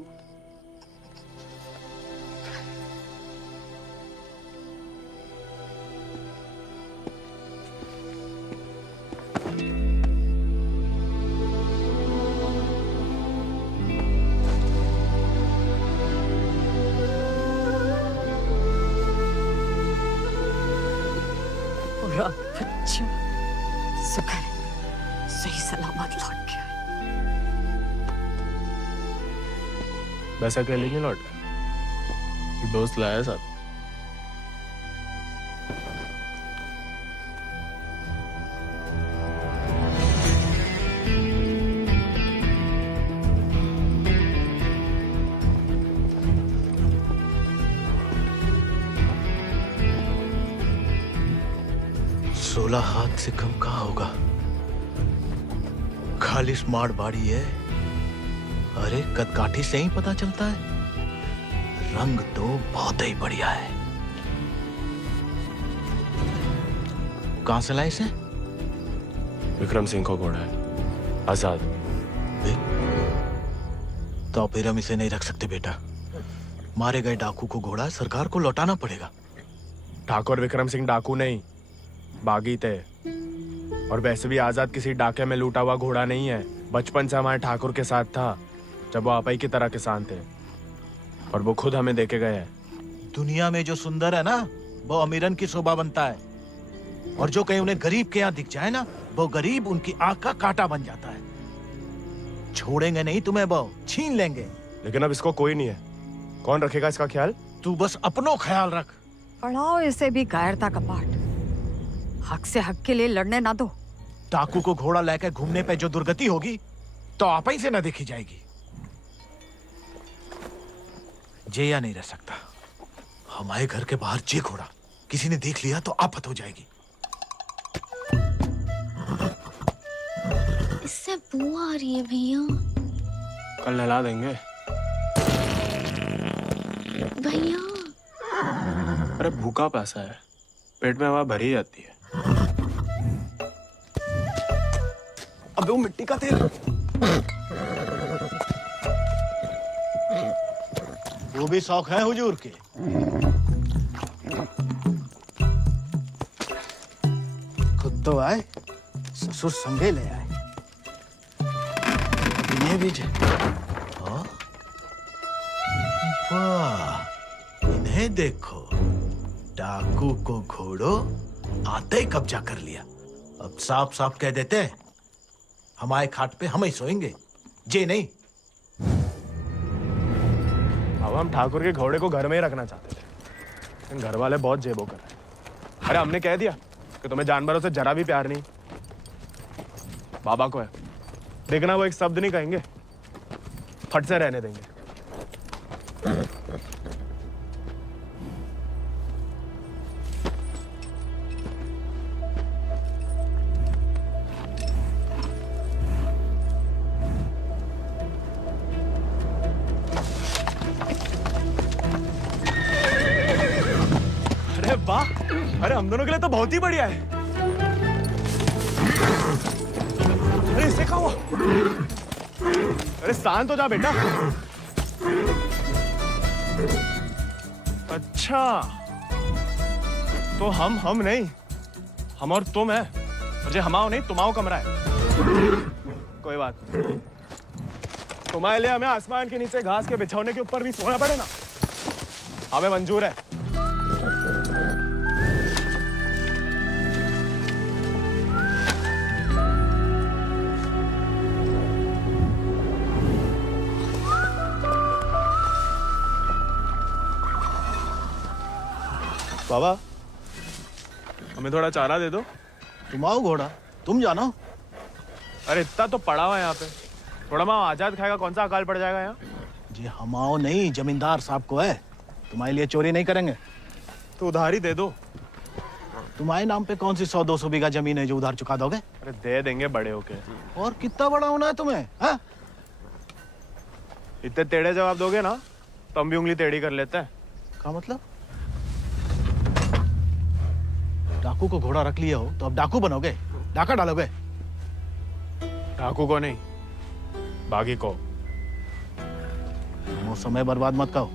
अच्छा, शुक्र है सही सलामत लौट गया। वैसा अकेले नहीं लौटा, दोस्त लाया साथ। हाथ से कम कहाँ होगा? खाली स्मार्ट बाड़ी है। अरे कदकाठी से ही पता चलता है, रंग तो बहुत ही बढ़िया है। कहां से लाए इसे? विक्रम सिंह को घोड़ा है, आजाद। तो फिर हम इसे नहीं रख सकते बेटा। मारे गए डाकू को घोड़ा सरकार को लौटाना पड़ेगा। ठाकुर विक्रम सिंह डाकू नहीं, बागी थे। और वैसे भी आजाद किसी डाके में लूटा हुआ घोड़ा नहीं है। बचपन से हमारे ठाकुर के साथ था, जब वो आपई की तरह किसान थे, और वो खुद हमें देके गए हैं। दुनिया में जो सुंदर है ना, वो अमीरन की शोभा बनता है, और जो कहीं उन्हें गरीब के यहाँ दिख जाए ना, वो गरीब उनकी आंख का कांटा बन जाता है। छोड़ेंगे नहीं तुम्हें, वो छीन लेंगे। लेकिन अब इसको कोई नहीं है, कौन रखेगा इसका ख्याल? तू बस अपनो ख्याल रख। पढ़ाओ इसे भी कायरता का पाठ। हक से हक के लिए लड़ने ना दो। डाकू को घोड़ा लेकर घूमने पे जो दुर्गति होगी, तो आप ही से न देखी जाएगी। जेया नहीं रह सकता। हमारे घर के बाहर जे घोड़ा किसी ने देख लिया तो आफत हो जाएगी। इससे बू आ रही है भैया। कल नहला देंगे भैया। अरे भूखा पैसा है, पेट में हवा भरी जाती है। अबे वो मिट्टी का तेल। वो भी शौक है हुजूर के। खुद तो आए, ससुर संगे ले आए। ये भी वाह, इन्हें देखो, डाकू को घोड़ो आते ही कब्जा कर लिया। अब साफ साफ कह देते हैं, हमारे खाट पे हम ही सोएंगे, जे नहीं। अब हम ठाकुर के घोड़े को घर में ही रखना चाहते थे, लेकिन घर वाले बहुत जेबो कर रहे हैं। अरे हमने कह दिया कि तुम्हें जानवरों से जरा भी प्यार नहीं। बाबा को है। देखना वो एक शब्द नहीं कहेंगे, फट से रहने देंगे। अरे वाह, अरे हम दोनों के लिए तो बहुत ही बढ़िया है। अरे इससे क्या हुआ? अरे शांत हो जा बेटा। अच्छा तो हम नहीं, हम और तुम है। मुझे हमाओ नहीं तुम्हाओ कमरा है। कोई बात नहीं। तुम्हारे लिए हमें आसमान के नीचे घास के बिछौने के ऊपर भी सोना पड़े ना, हमें मंजूर है। बाबा हमें थोड़ा चारा दे दो। तुम आओ घोड़ा, तुम जानो। अरे इतना तो पड़ा हुआ है यहाँ पे, थोड़ा माँ आजाद खाएगा, कौन सा अकाल पड़ जाएगा यहाँ। जी हमाओ नहीं, जमींदार साहब को है। तुम्हारे लिए चोरी नहीं करेंगे तो उधार ही दे दो। तुम्हारे नाम पे कौन सी 100-200 बीघा जमीन है जो उधार चुका दोगे? अरे दे देंगे बड़े होके। और कितना बड़ा होना है तुम्हें? हाँ? इतने टेढ़े जवाब दोगे ना तो हम भी उंगली टेढ़ी कर लेते हैं। क्या मतलब? डाकू को घोड़ा रख लिया हो तो अब डाकू बनोगे, डाका डालोगे? डाकू को नहीं, बागी को। वो समय बर्बाद मत करो,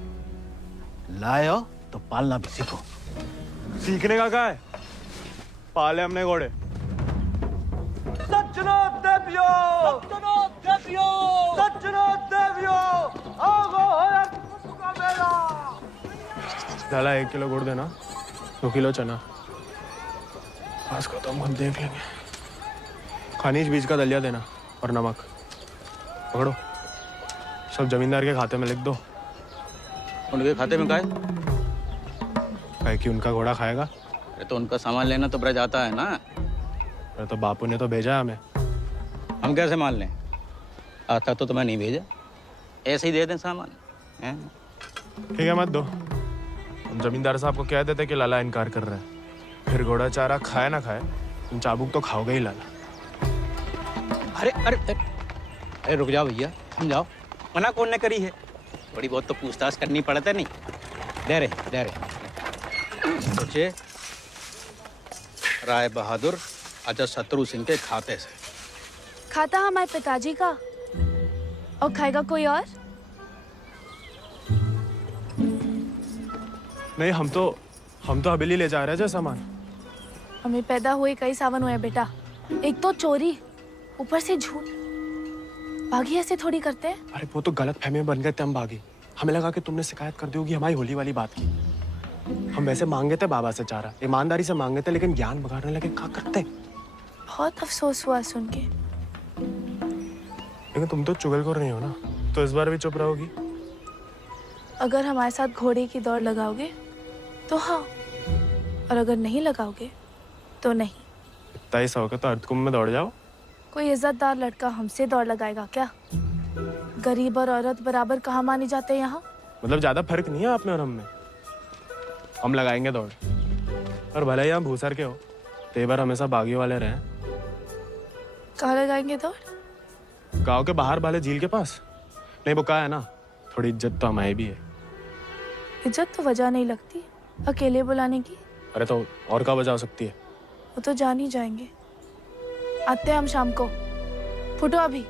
लाए हो तो पालना भी सीखो। सीखने का क्या है, पाले हमने घोड़े। सज्जनों देवियों, सज्जनों देवियों, सज्जनों देवियों, आओ है का मेला। डाला 1 किलो गुड़ देना, 2 किलो चना। आज को तो हम देख लेंगे। खनिज बीज का दलिया देना और नमक। पकड़ो, सब जमींदार के खाते में लिख दो। उनके खाते में का है? कि उनका घोड़ा खाएगा। अरे तो उनका सामान लेना तो ब्रज आता है ना। अरे तो बापू ने तो भेजा है हमें। हम कैसे मान लें? आता तो मैं नहीं भेजा, ऐसे ही दे दें सामान। ठीक है मत दो। हम जमींदार साहब को कह देते कि लाला इनकार कर रहा है, फिर घोड़ा चारा खाए ना खाए तुम चाबुक तो खाओगे ही लाला। अरे अरे अरे रुक जाओ भैया, समझाओ। मना कौन ने करी है? थोड़ी बहुत तो पूछताछ करनी पड़ता नहीं। दे रहे सोचे राय बहादुर अजय शत्रु सिंह के खाते से। खाता हमारे पिताजी का और खाएगा कोई और? नहीं, हम तो हवेली ले जा रहे हैं सामान। हमें पैदा हुए कई सावन हुए बेटा, एक तो चोरी, ऊपर से झूठ। बागी ऐसे थोड़ी करते हैं। अरे वो तो गलत फहमी में बन गए थे हम बागी। हमें लगा कि तुमने शिकायत कर दी होगी हमारी होली वाली बात की। हम वैसे मांगे थे बाबा से चारा, ईमानदारी से मांगे थे, लेकिन ज्ञान बगाड़ने लगे। क्या करते? बहुत अफसोस हुआ सुन के। लेकिन तुम तो चुगलखोर नहीं हो ना, तो इस बार भी चुप रहोगी? अगर हमारे साथ घोड़े की दौड़ लगाओगे तो हाँ, और अगर नहीं लगाओगे तो नहीं। इतना ही शौक है तो अर्धकुंभ में दौड़ जाओ। कोई इज्जतदार लड़का हमसे दौड़ लगाएगा क्या? गरीब और औरत बराबर कहाँ माने जाते हैं यहाँ? मतलब ज्यादा फर्क नहीं है आप में और हम में। हम लगाएंगे दौड़, और भले ही हम भूसर के हो, तेवर हमेशा बागी वाले रहे। कहाँ लगाएंगे दौड़? गांव के बाहर वाले झील के पास। नहीं वो कहा है ना, थोड़ी इज्जत तो हमारी भी है। इज्जत तो वजह नहीं लगती अकेले बुलाने की। अरे तो और क्या वजह हो सकती है? वो तो जान ही जाएंगे। आते हैं हम शाम को। फुटो अभी।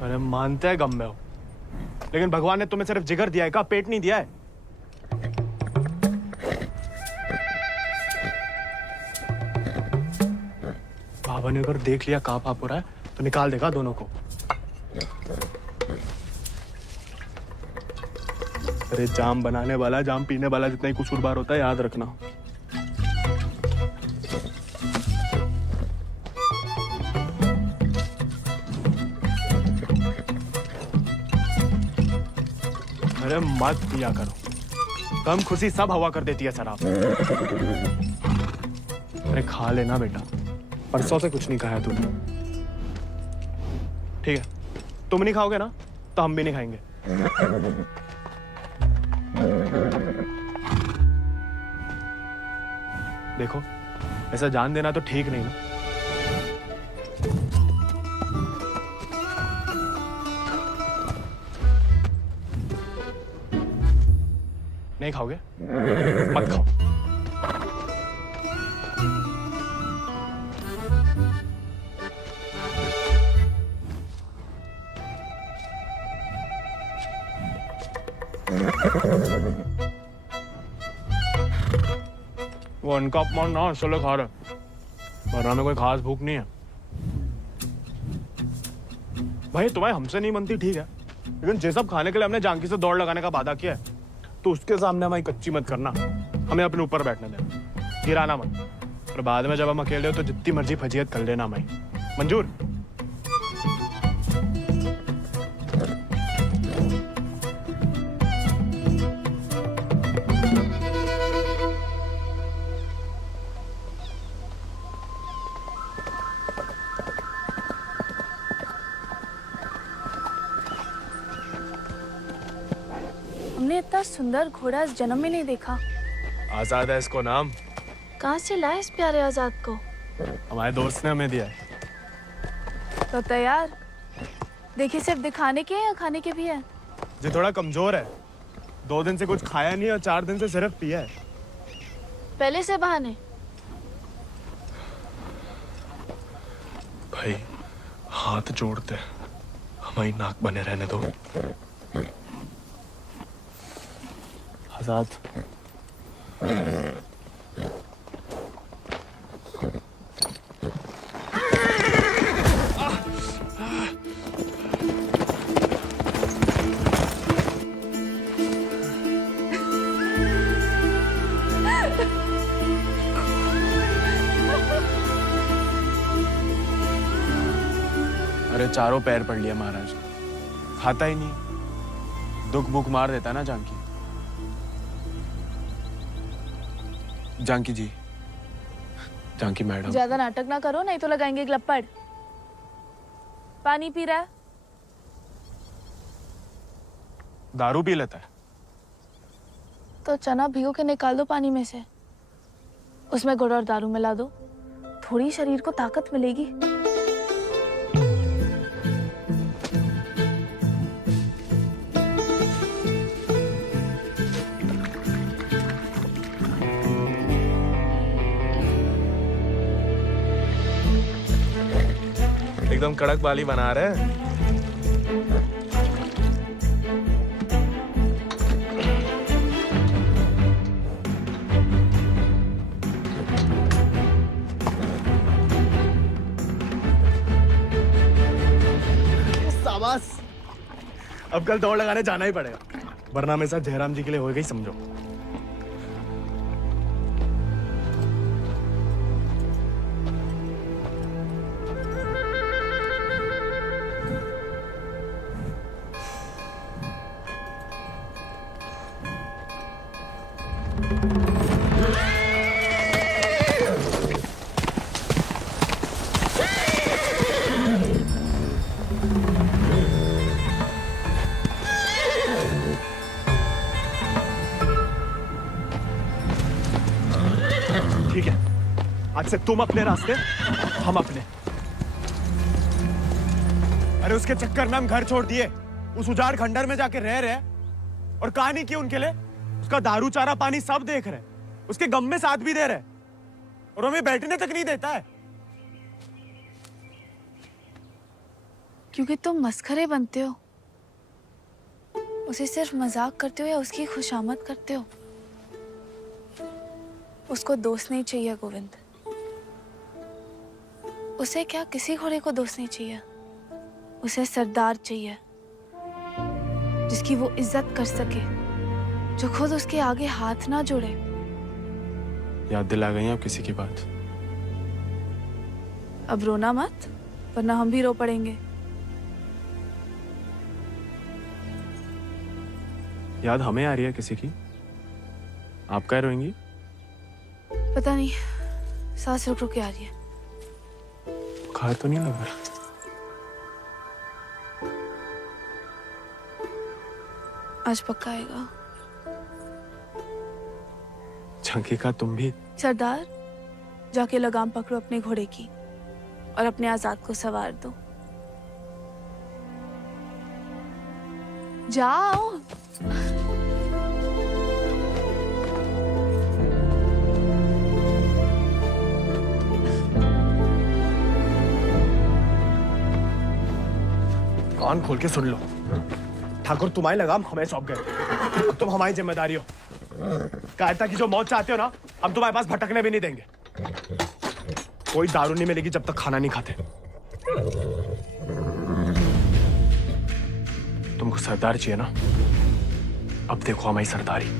अरे मानते हैं गम में हो, लेकिन भगवान ने तुम्हें सिर्फ जिगर दिया है, का पेट नहीं दिया है। बाबा ने अगर देख लिया कहाँ पाप हो रहा है तो निकाल देगा दोनों को। अरे जाम बनाने वाला जाम पीने वाला जितना ही कसूरवार होता है, याद रखना। अरे मत पिया करो, कम खुशी सब हवा कर देती है शराब। अरे खा लेना बेटा, परसों से कुछ नहीं खाया तूने। ठीक है, तुम नहीं खाओगे ना तो हम भी नहीं खाएंगे। देखो, ऐसा जान देना तो ठीक नहीं ना। नहीं खाओगे? मत खाओ। वो उनका अपमान ना चलो खा रहे, वरना में कोई खास भूख नहीं है। भाई तुम्हें हमसे नहीं बनती ठीक है, लेकिन जे सब खाने के लिए हमने जानकी से दौड़ लगाने का वादा किया है, तो उसके सामने हमारी कच्ची मत करना। हमें अपने ऊपर बैठने देना, गिराना मत। और बाद में जब हम अकेले हो तो जितनी मर्जी फजीयत कर लेना हमारी। मंजूर? हमने इतना सुंदर घोड़ा इस जन्म में नहीं देखा। आजाद है इसको नाम। कहाँ से लाए इस प्यारे आजाद को? हमारे दोस्त ने हमें दिया है। तो तैयार? देखिए, सिर्फ दिखाने के या खाने के भी है? जो थोड़ा कमजोर है, 2 दिन से कुछ खाया नहीं और 4 दिन से सिर्फ पिया है। पहले से बहाने। भाई हाथ जोड़ते, हमारी नाक बने रहने दो। आजाद, अरे चारों पैर पड़ लिया महाराज, खाता ही नहीं, दुख भूख मार देता ना जानकी। जानकी जी, जानकी मैडम, ज्यादा नाटक ना करो, नहीं तो लगाएंगे ग्लप्पड़। पानी पी रहा है? दारू पी लेता है। तो चना भिगो के निकाल दो पानी में से, उसमें गुड़ और दारू मिला दो, थोड़ी शरीर को ताकत मिलेगी। एकदम कड़क वाली बना रहे हैं। शाबाश, अब कल दौड़ लगाने जाना ही पड़ेगा, वरना मेरे साथ जयराम जी के लिए होएगा ही समझो। ठीक है, आज से तुम अपने रास्ते, हम अपने। अरे उसके चक्कर में हम घर छोड़ दिए, उस उजाड़ खंडर में जाके रह रहे, और कहानी की उनके लिए उसका दारू चारा पानी सब देख रहे, उसके गम में साथ भी दे रहे, और हमें बैठने तक नहीं देता है। क्योंकि तुम मस्खरे बनते हो, उसे सिर्फ मजाक करते हो या उसकी खुशामद करते हो। उसको दोस्त नहीं चाहिए गोविंद, उसे क्या किसी घोड़े को दोस्त नहीं चाहिए, उसे सरदार चाहिए जिसकी वो इज्जत कर सके, जो खुद उसके आगे हाथ ना जोड़े। याद दिला गई आप किसी की बात। अब रोना मत, वरना हम भी रो पड़ेंगे। याद हमें आ रही है किसी की? आप क्या रोएंगी? पता नहीं, सांस रुक रुक के आ रही है। बुखार तो नहीं लगा? आज पक्का आएगा। झंकी का तुम भी? सरदार, जाके लगाम पकड़ो अपने घोड़े की और अपने आजाद को सवार दो। जाओ। कान खोल के सुन लो, ठाकुर तुम्हारी लगाम हमें सौंप गए। अब तुम हमारी जिम्मेदारी हो। कायरता की जो मौत चाहते हो ना, हम तुम्हारे पास भटकने भी नहीं देंगे। कोई दारू नहीं मिलेगी जब तक खाना नहीं खाते। तुमको सरदार चाहिए ना? अब देखो हमारी सरदारी।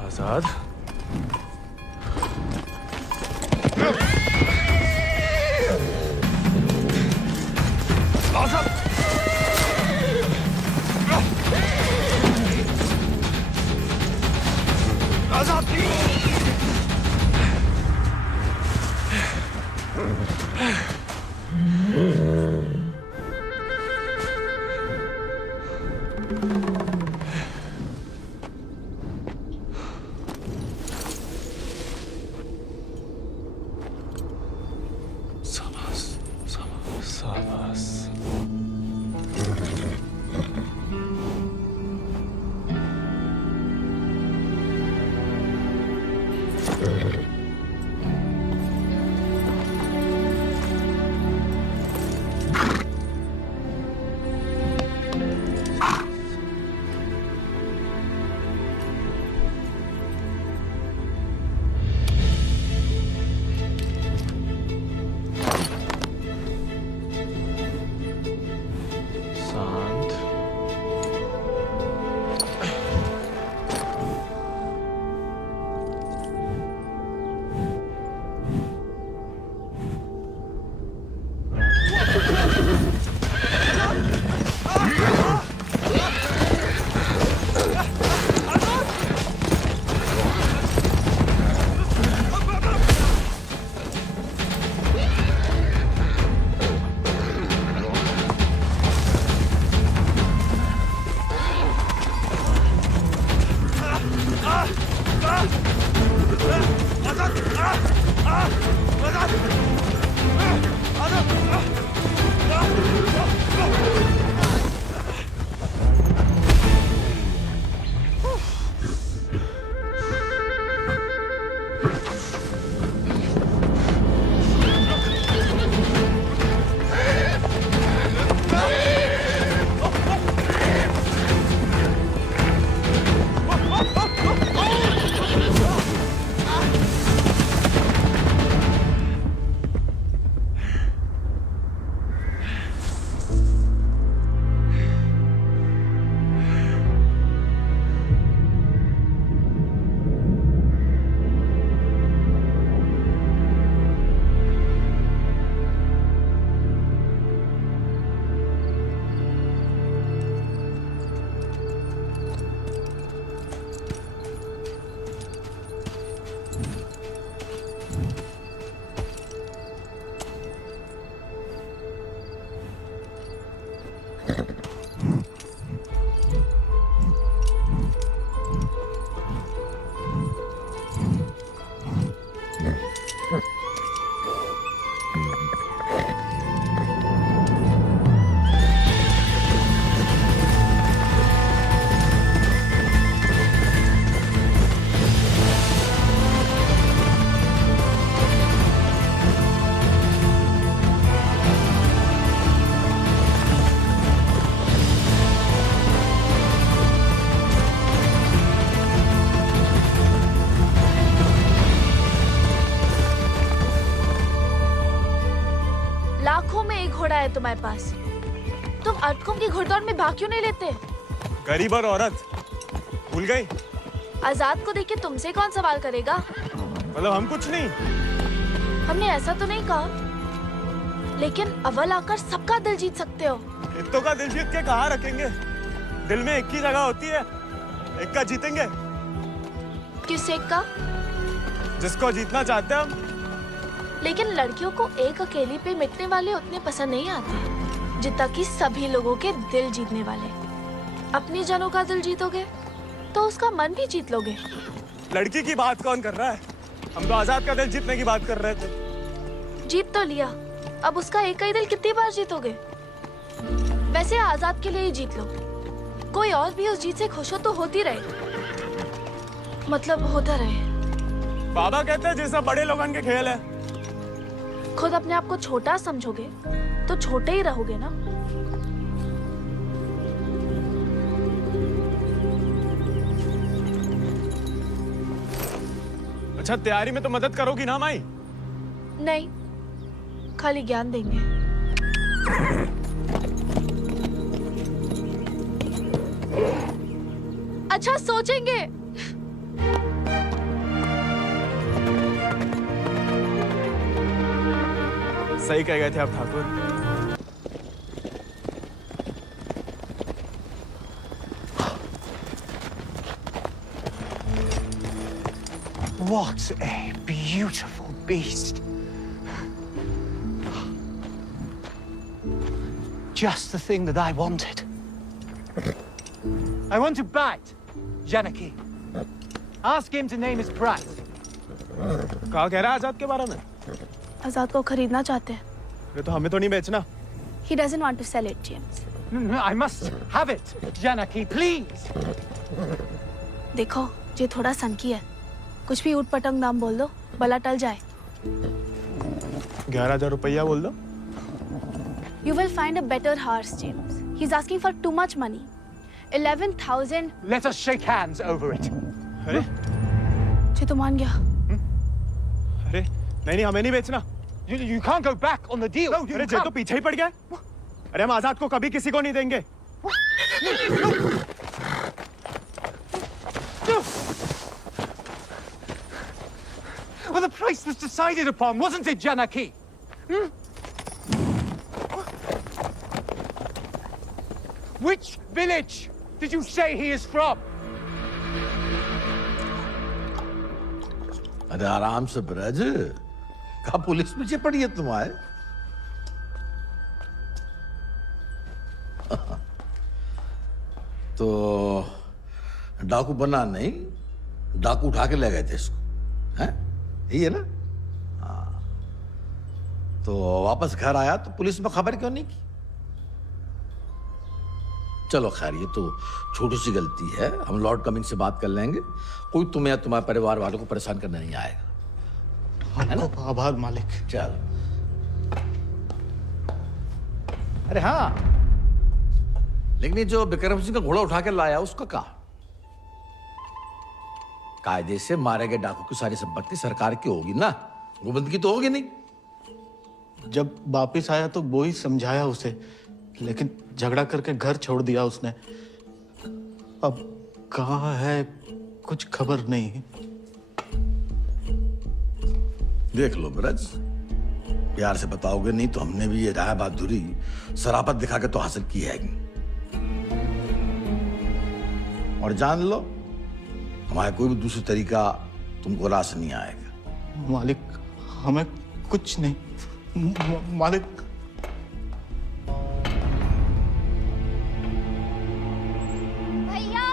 आजाद, लाखों में एक घोड़ा है तुम्हारे पास, तुम अर्धकुंभ की घुड़दौड़ में भाग क्यों नहीं लेते? गरीब और औरत भूल गई? आजाद को देख के तुमसे कौन सवाल करेगा? मतलब हम कुछ नहीं। हमने ऐसा तो नहीं कहा, लेकिन अव्वल आकर सबका दिल जीत सकते हो। इत्तों का दिल जीत के कहाँ रखेंगे? दिल में एक ही जगह होती है, एक का जीतेंगे। किस एक का? जिसको जीतना चाहते हैं हम। लेकिन लड़कियों को एक अकेली पे मिटने वाले उतने पसंद नहीं आते जितना कि सभी लोगों के दिल जीतने वाले। अपनी जनों का दिल जीतोगे तो उसका मन भी जीत लोगे। लड़की की बात कौन कर रहा है? हम तो आजाद का दिल जीतने की बात कर रहे थे। जीत तो लिया, अब उसका एक ही दिल कितनी बार जीतोगे? वैसे आजाद के लिए ही जीत लो, कोई और भी उस जीत से खुश हो तो होती रहे, मतलब होता रहे। बाबा कहते हैं जैसा बड़े लोगन के खेल है। खुद अपने आप को छोटा समझोगे तो छोटे ही रहोगे ना। अच्छा, तैयारी में तो मदद करोगी ना माई? नहीं, खाली ज्ञान देंगे। अच्छा, सोचेंगे। सही कह गए थे आप Thakur. What a beautiful beast. Just the thing that I wanted. I want to bite Janaki. Ask him to name his price. कहा कह रहा है आजाद के बारे में? आजाद को खरीदना चाहते हैं। ये तो हमें तो नहीं बेचना। He doesn't want to sell it, James. No, I must have it, Janaki, please. देखो, ये थोड़ा सनकी है, कुछ भी ऊट-पटंग दाम बोल दो, भला टल जाए। 11,000 रुपया बोल दो। You will find a better horse, James. He's asking for too much money. 11,000. Let us shake hands over it. अरे? ये तो मान गया। अरे, नहीं, हमें नहीं बेचना। You can't go back on the deal. No, अरे, ये तो पीछे ही पड़ गया। अरे, हम आजाद को कभी किसी को नहीं देंगे। Well, the price was decided upon, wasn't it, Janaki? Which village did you say he is from? अरे आराम से ब्रज, कहा पुलिस पीछे पड़ी है तुम्हारे? तो डाकू बना नहीं, डाकू उठा के ले गए थे इसको, हैं? यही है ना? हाँ। तो वापस घर आया तो पुलिस में खबर क्यों नहीं की? चलो खैर, ये तो छोटी सी गलती है, हम लॉर्ड कमिंग से बात कर लेंगे। कोई तुम्हें या तुम्हारे परिवार वालों को परेशान करने नहीं आएगा। है ना? आभार मालिक। चल। अरे हाँ, लेकिन ये जो विक्रम सिंह का घोड़ा उठा के लाया उसका कहा? कायदे से मारे गए डाकू की सारी संपत्ति सरकार की होगी ना, गोविंद की तो होगी नहीं। जब वापिस आया तो वो ही समझाया उसे, लेकिन झगड़ा करके घर छोड़ दिया उसने। अब कहाँ है कुछ खबर नहीं। देख लो ब्रज, प्यार से बताओगे नहीं तो हमने भी ये राय बहादुरी शराफत दिखा के तो हासिल की है। और जान लो, हमारा कोई भी दूसरी तरीका तुमको रास नहीं आएगा। मालिक, हमें कुछ नहीं। मालिक, भैया,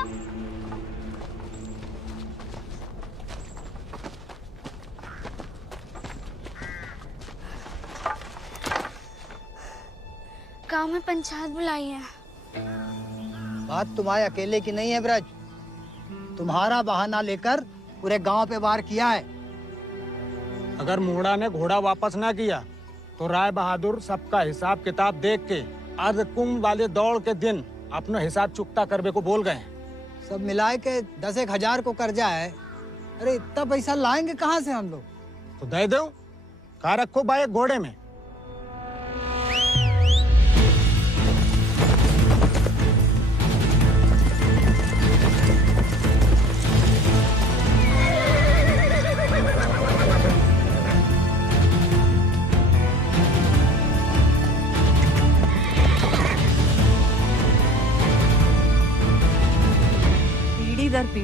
गांव में पंचायत बुलाई है। बात तुम्हारे अकेले की नहीं है ब्रज, तुम्हारा बहाना लेकर पूरे गांव पे वार किया है। अगर मुंगड़ा ने घोड़ा वापस ना किया तो राय बहादुर सबका हिसाब किताब देख के अर्धकुंभ वाले दौड़ के दिन अपना हिसाब चुकता करने को बोल गए। सब मिलाए के 10,000 को कर्जा है। अरे इतना पैसा लाएंगे कहाँ से हम लोग? तो दे दो, कहा रखो भाई घोड़े में।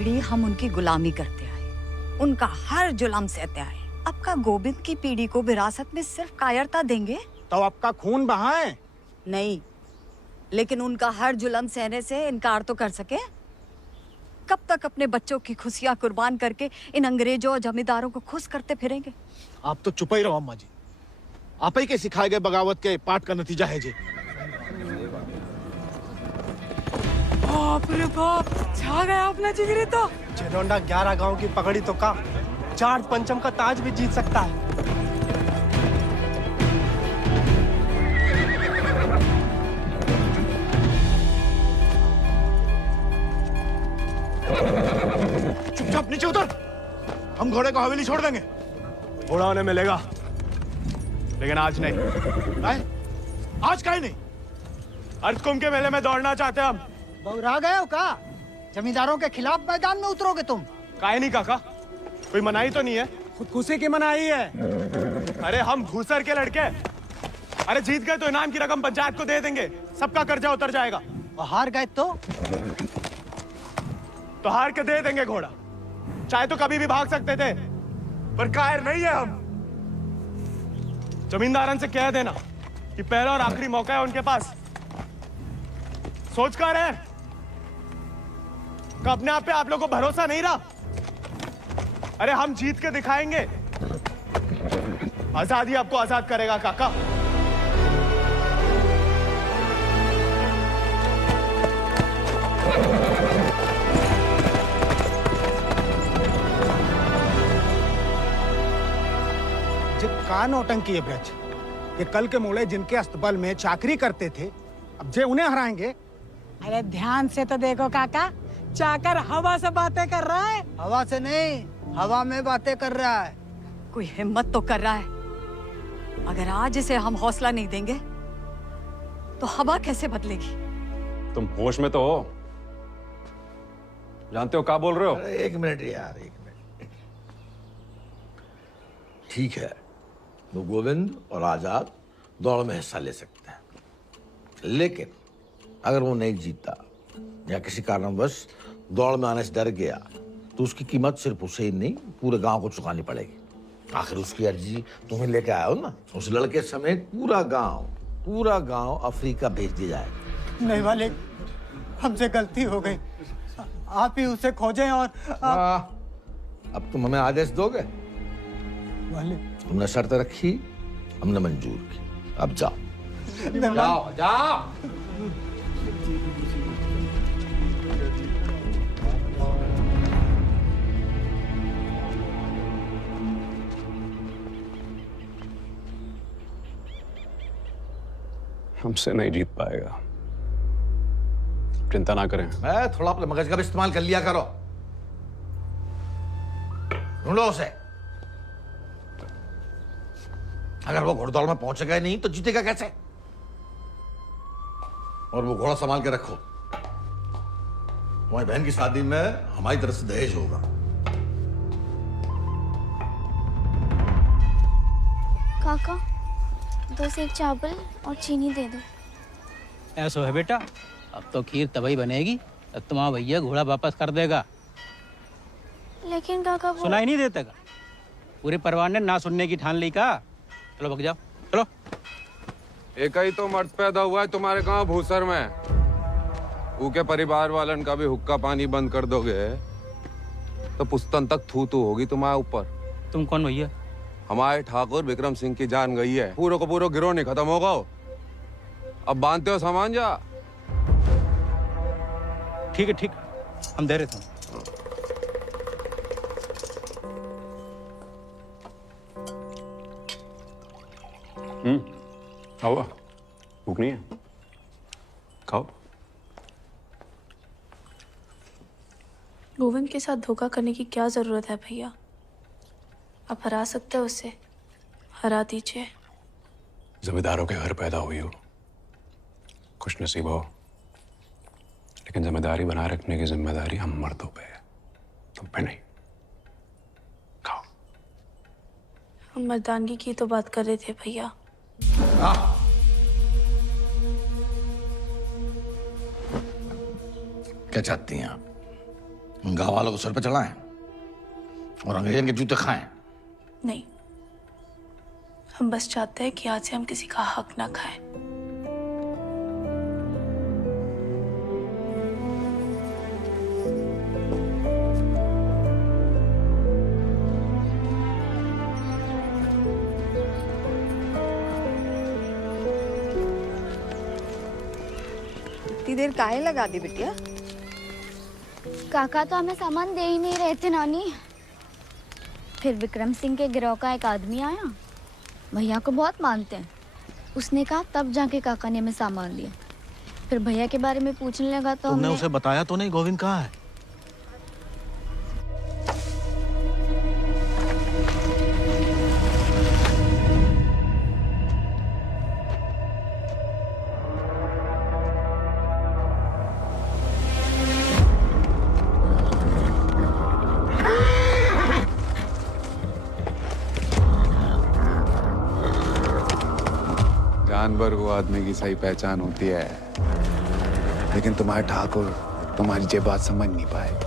पीढ़ी हम उनकी गुलामी करते आए, उनका हर जुल्म सहते आए। अब का गोविंद की पीढ़ी को विरासत में सिर्फ कायरता देंगे तो आपका खून बहाए? नहीं, लेकिन उनका हर जुल्म सहने से इनकार तो कर सके। कब तक अपने बच्चों की खुशियां कुर्बान करके इन अंग्रेजों और जमींदारों को खुश करते फिरेंगे? आप तो चुप ही रहो अम्मा जी। आप ही के सिखाए गए बगावत के पाठ का नतीजा है जी। बाप रे बाप, छा गया अपना जिगरी तो। चिरौंडा 11 गांव की पगड़ी तो का 4 पंचम का ताज भी जीत सकता है। चुपचाप नीचे उतर, हम घोड़े को हवेली छोड़ देंगे। घोड़ा उन्हें मिलेगा, लेकिन आज नहीं। आज काहे नहीं? अर्धकुंभ के मेले में दौड़ना चाहते हैं हम। बौरा गए हो का? जमींदारों के खिलाफ मैदान में उतरोगे तुम? काहे नहीं काका, कोई मनाही तो नहीं है? खुदकुशी की मनाही है। अरे हम भूसर के लड़के, अरे जीत गए तो इनाम की रकम पंचायत को दे देंगे, सबका कर्जा उतर जाएगा। और हार गए तो हार के दे देंगे घोड़ा, चाहे तो कभी भी भाग सकते थे, पर कायर नहीं है हम। जमींदारन से कह देना कि पहला और आखिरी मौका है उनके पास। सोच कर है कि अपने आप पे आप लोगों को भरोसा नहीं रहा। अरे हम जीत के दिखाएंगे, आजादी आपको आजाद करेगा काका। का नौटंकी है ब्रज, ये कल के मोड़े जिनके अस्तबल में चाकरी करते थे, अब जे उन्हें हराएंगे। अरे ध्यान से तो देखो काका, चाकर हवा से बातें कर रहा है। हवा से नहीं, हवा में बातें कर रहा है। कोई हिम्मत तो कर रहा है। अगर आज इसे हम हौसला नहीं देंगे तो हवा कैसे बदलेगी? तुम होश में तो हो? जानते हो क्या बोल रहे हो? अरे 1 मिनट यार, 1 मिनट। ठीक है, वो गोविंद और आजाद दौड़ में हिस्सा ले सकते हैं, लेकिन अगर वो नहीं जीता या किसी कारणवश दौड़ में आने से डर गया तो उसकी कीमत सिर्फ उसे ही नहीं, पूरे गांव को चुकानी पड़ेगी। आखिर उसकी अर्जी तुम्हें लेके आया हो ना। उस लड़के समेत पूरा गांव अफ्रीका भेज दिया जाएगा। नहीं वाले, हमसे गलती हो गई, आप ही उसे खोजें। और अब तुम हमें आदेश दोगे? वाले तुमने शर्त रखी, हमने मंजूर की, अब जाओ। जाओ। हमसे नहीं जीत पाएगा, चिंता ना करें। मैं थोड़ा अपने मगज का भी इस्तेमाल कर लिया करो। ढूंढो उसे। अगर वो घोड़दौड़ में पहुंचेगा ही नहीं तो जीतेगा कैसे? और वो घोड़ा संभाल के रखो, तुम्हारी बहन की शादी में हमारी तरफ से दहेज होगा। काका 2 सेक चावल और चीनी दे दो। ऐसा है बेटा, अब तो खीर तभी बनेगी तब तुम्हारा भैया घोड़ा वापस कर देगा। लेकिन काका वो... सुनाई नहीं देता का? पूरे परिवार ने ना सुनने की ठान ली का। चलो भग जाओ, चलो। एक ही तो मर्द पैदा हुआ है तुम्हारे गांव भूसर में, ऊके परिवार वालन का भी हुक्का पानी बंद कर दोगे तो पुस्तन तक थू थू होगी तुम्हारे ऊपर। तुम कौन भैया? हमारे ठाकुर विक्रम सिंह की जान गई है, पूरा को पूरा गिरोह नहीं खत्म होगा। अब बांधते हो सामान जा। ठीक है, ठीक, हम दे रहे थे। खाओ, भूख नहीं है? खाओ। गोविंद के साथ धोखा करने की क्या जरूरत है भैया? आप हरा सकते हो उसे, हरा दीजिए। जमींदारों के घर पैदा हुई हो, खुश नसीब हो, लेकिन जिम्मेदारी बनाए रखने की जिम्मेदारी हम मर्दों पे है, तुम पे नहीं। खाओ। हम मर्दानगी की तो बात कर रहे थे भैया। क्या चाहती हैं आप? गांव वालों को सर पे चढ़ाएं और अंग्रेजन के जूते खाएं। नहीं, हम बस चाहते हैं कि आज से हम किसी का हक ना खाएं। इतनी देर काहे लगा दी बिटिया? काका तो हमें सामान दे ही नहीं रहे थे नानी। फिर विक्रम सिंह के गिरोह का एक आदमी आया, भैया को बहुत मानते हैं। उसने कहा तब जाके काका ने हमें सामान दिया। फिर भैया के बारे में पूछने लगा तो तुमने हमने उसे बताया तो नहीं गोविंद कहाँ है? जानवर को आदमी की सही पहचान होती है, लेकिन तुम्हारे ठाकुर तुम्हारी ये बात समझ नहीं पाए।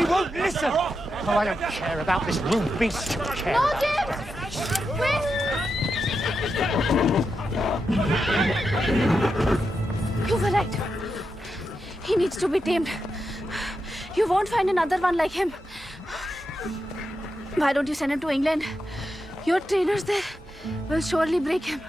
He won't listen. Oh, I don't care about this little beast. Care. No, James! Wait! You were right. He needs to be tamed. You won't find another one like him. Why don't you send him to England? Your trainers there will surely break him.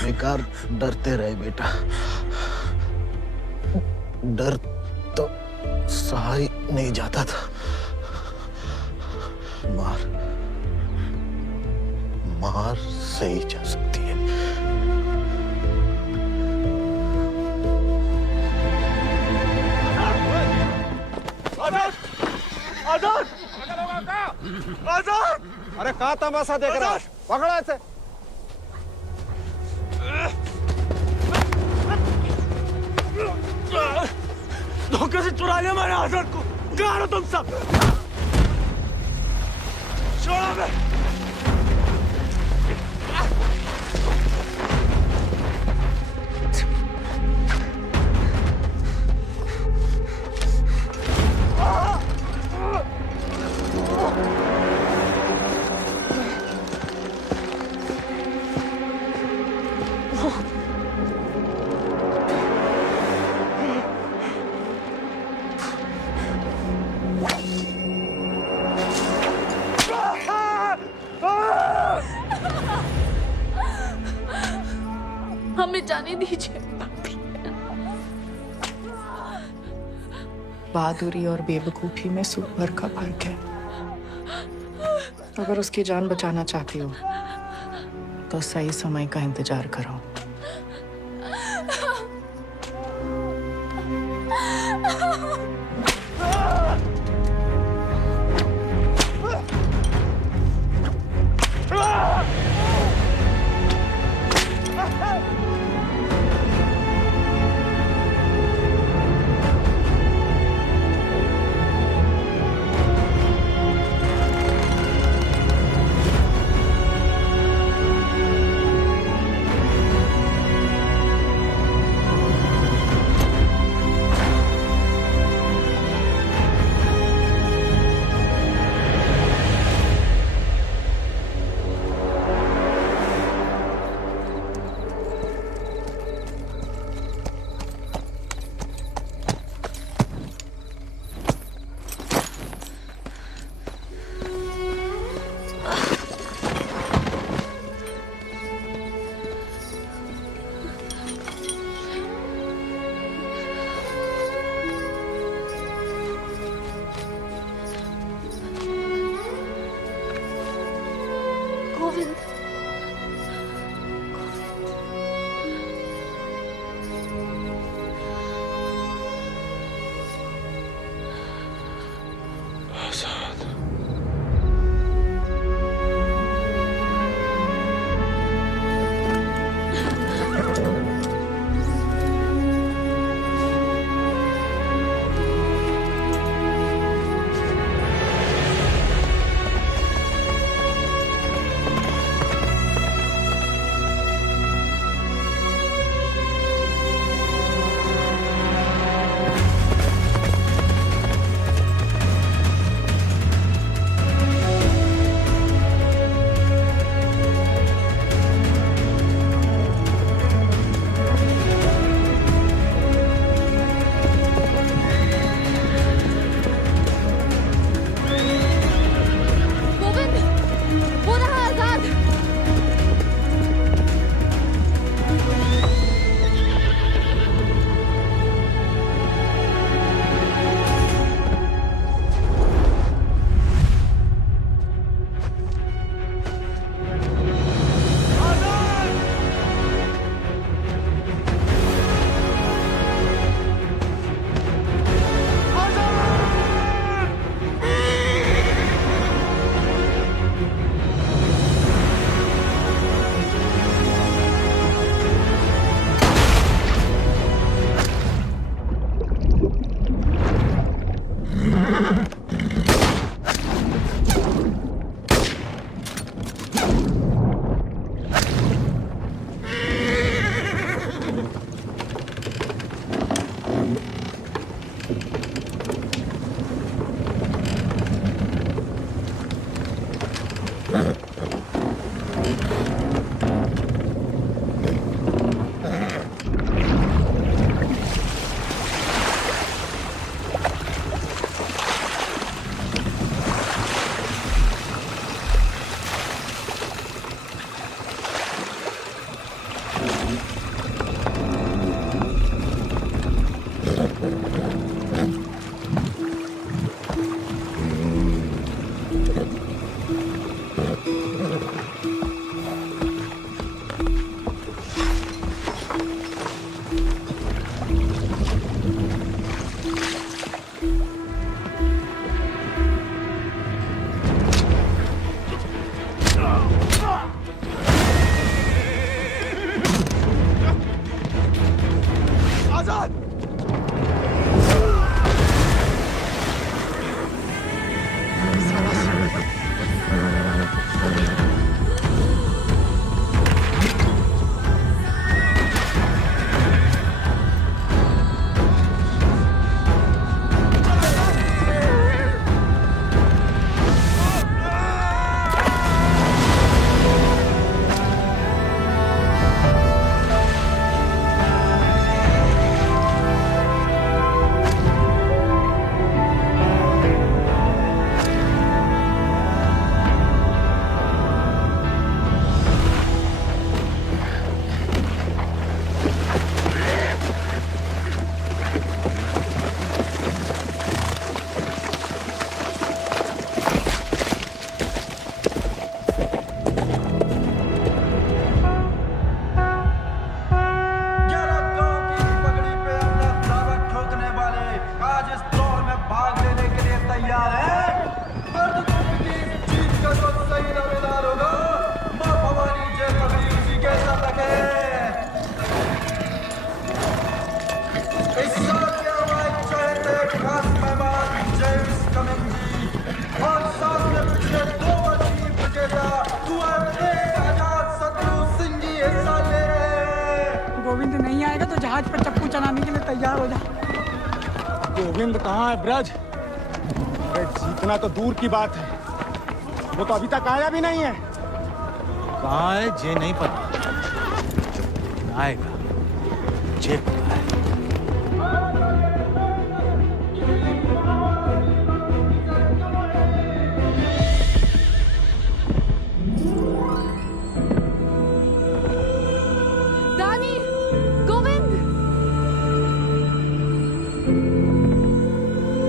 बेकार डरते रहे बेटा, डर तो सहा ही नहीं जाता था। मार मार सही जा सकती है। आजाद! आजाद! आजाद! अरे कहाँ तमाशा देख रहा है? पकड़ो इसे। धोखे से चुरा लिया मैंने आजाद को। कहाँ हो तुम सब? छोड़ो मैं। हमें जाने दीजिए। बहादुरी और बेवकूफी में सूप भर का फर्क है। अगर उसकी जान बचाना चाहती हो तो सही समय का इंतजार करो। गोविंद वो रहा आजाद। गोविंद नहीं आएगा तो जहाज पर चप्पू चलाने के लिए तैयार हो जा। गोविंद कहाँ है ब्रज? अरे जीतना तो दूर की बात है, वो तो अभी तक आया भी नहीं है। कहाँ है ये नहीं पता, आएगा ये पता है। दानी, गोविंद,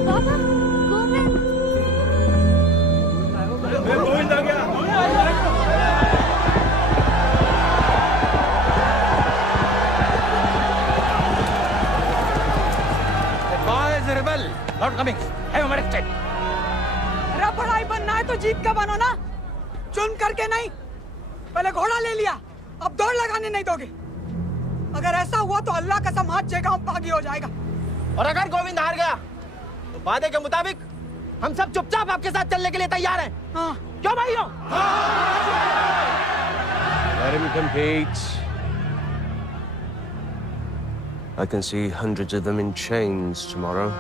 बाबा, गोविंद, गोविंद आ गया। coming. Have him arrested. अरे बड़ाई बनना है तो जीत का बनो ना, चुन करके नहीं। पहले घोड़ा ले लिया, अब दौड़ लगाने नहीं दोगे। अगर ऐसा हुआ तो अल्लाह कसम हाथ गांव बागी हो जाएगा। और अगर गोविंद हार गया तो वादे के मुताबिक हम सब चुपचाप आपके साथ चलने के लिए तैयार हैं। हाँ। क्यों भाइयों? Let him compete. I can see hundreds of them in chains tomorrow.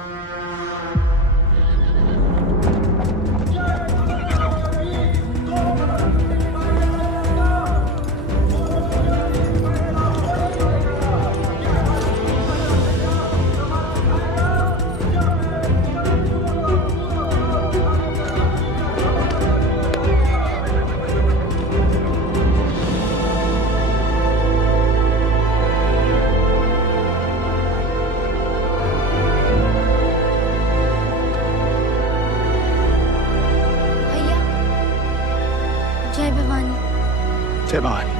जय भवानी। जय भवानी।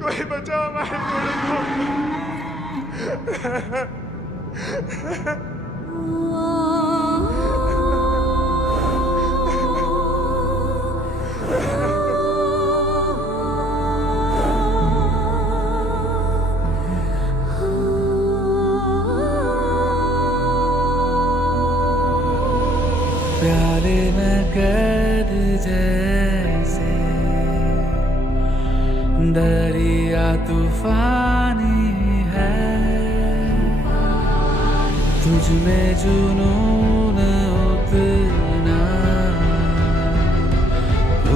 कोई बचाओ हमारे घोड़े को। प्याले में कैद जैसे दरिया तूफानी है, तुझ में जुनून उतना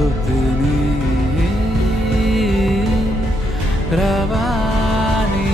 उतनी रवानी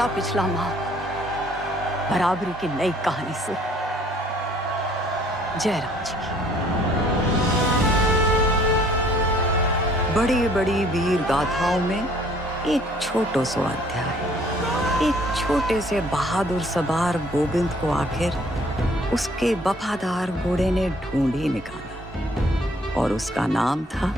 चला पिछला माह बराबरी की नई कहानी से। जयराम जी की बड़ी बड़ी वीर गाथाओं में एक छोटो सो अध्याय, एक छोटे से बहादुर सवार गोविंद को आखिर उसके वफादार घोड़े ने ढूंढ ही निकाला और उसका नाम था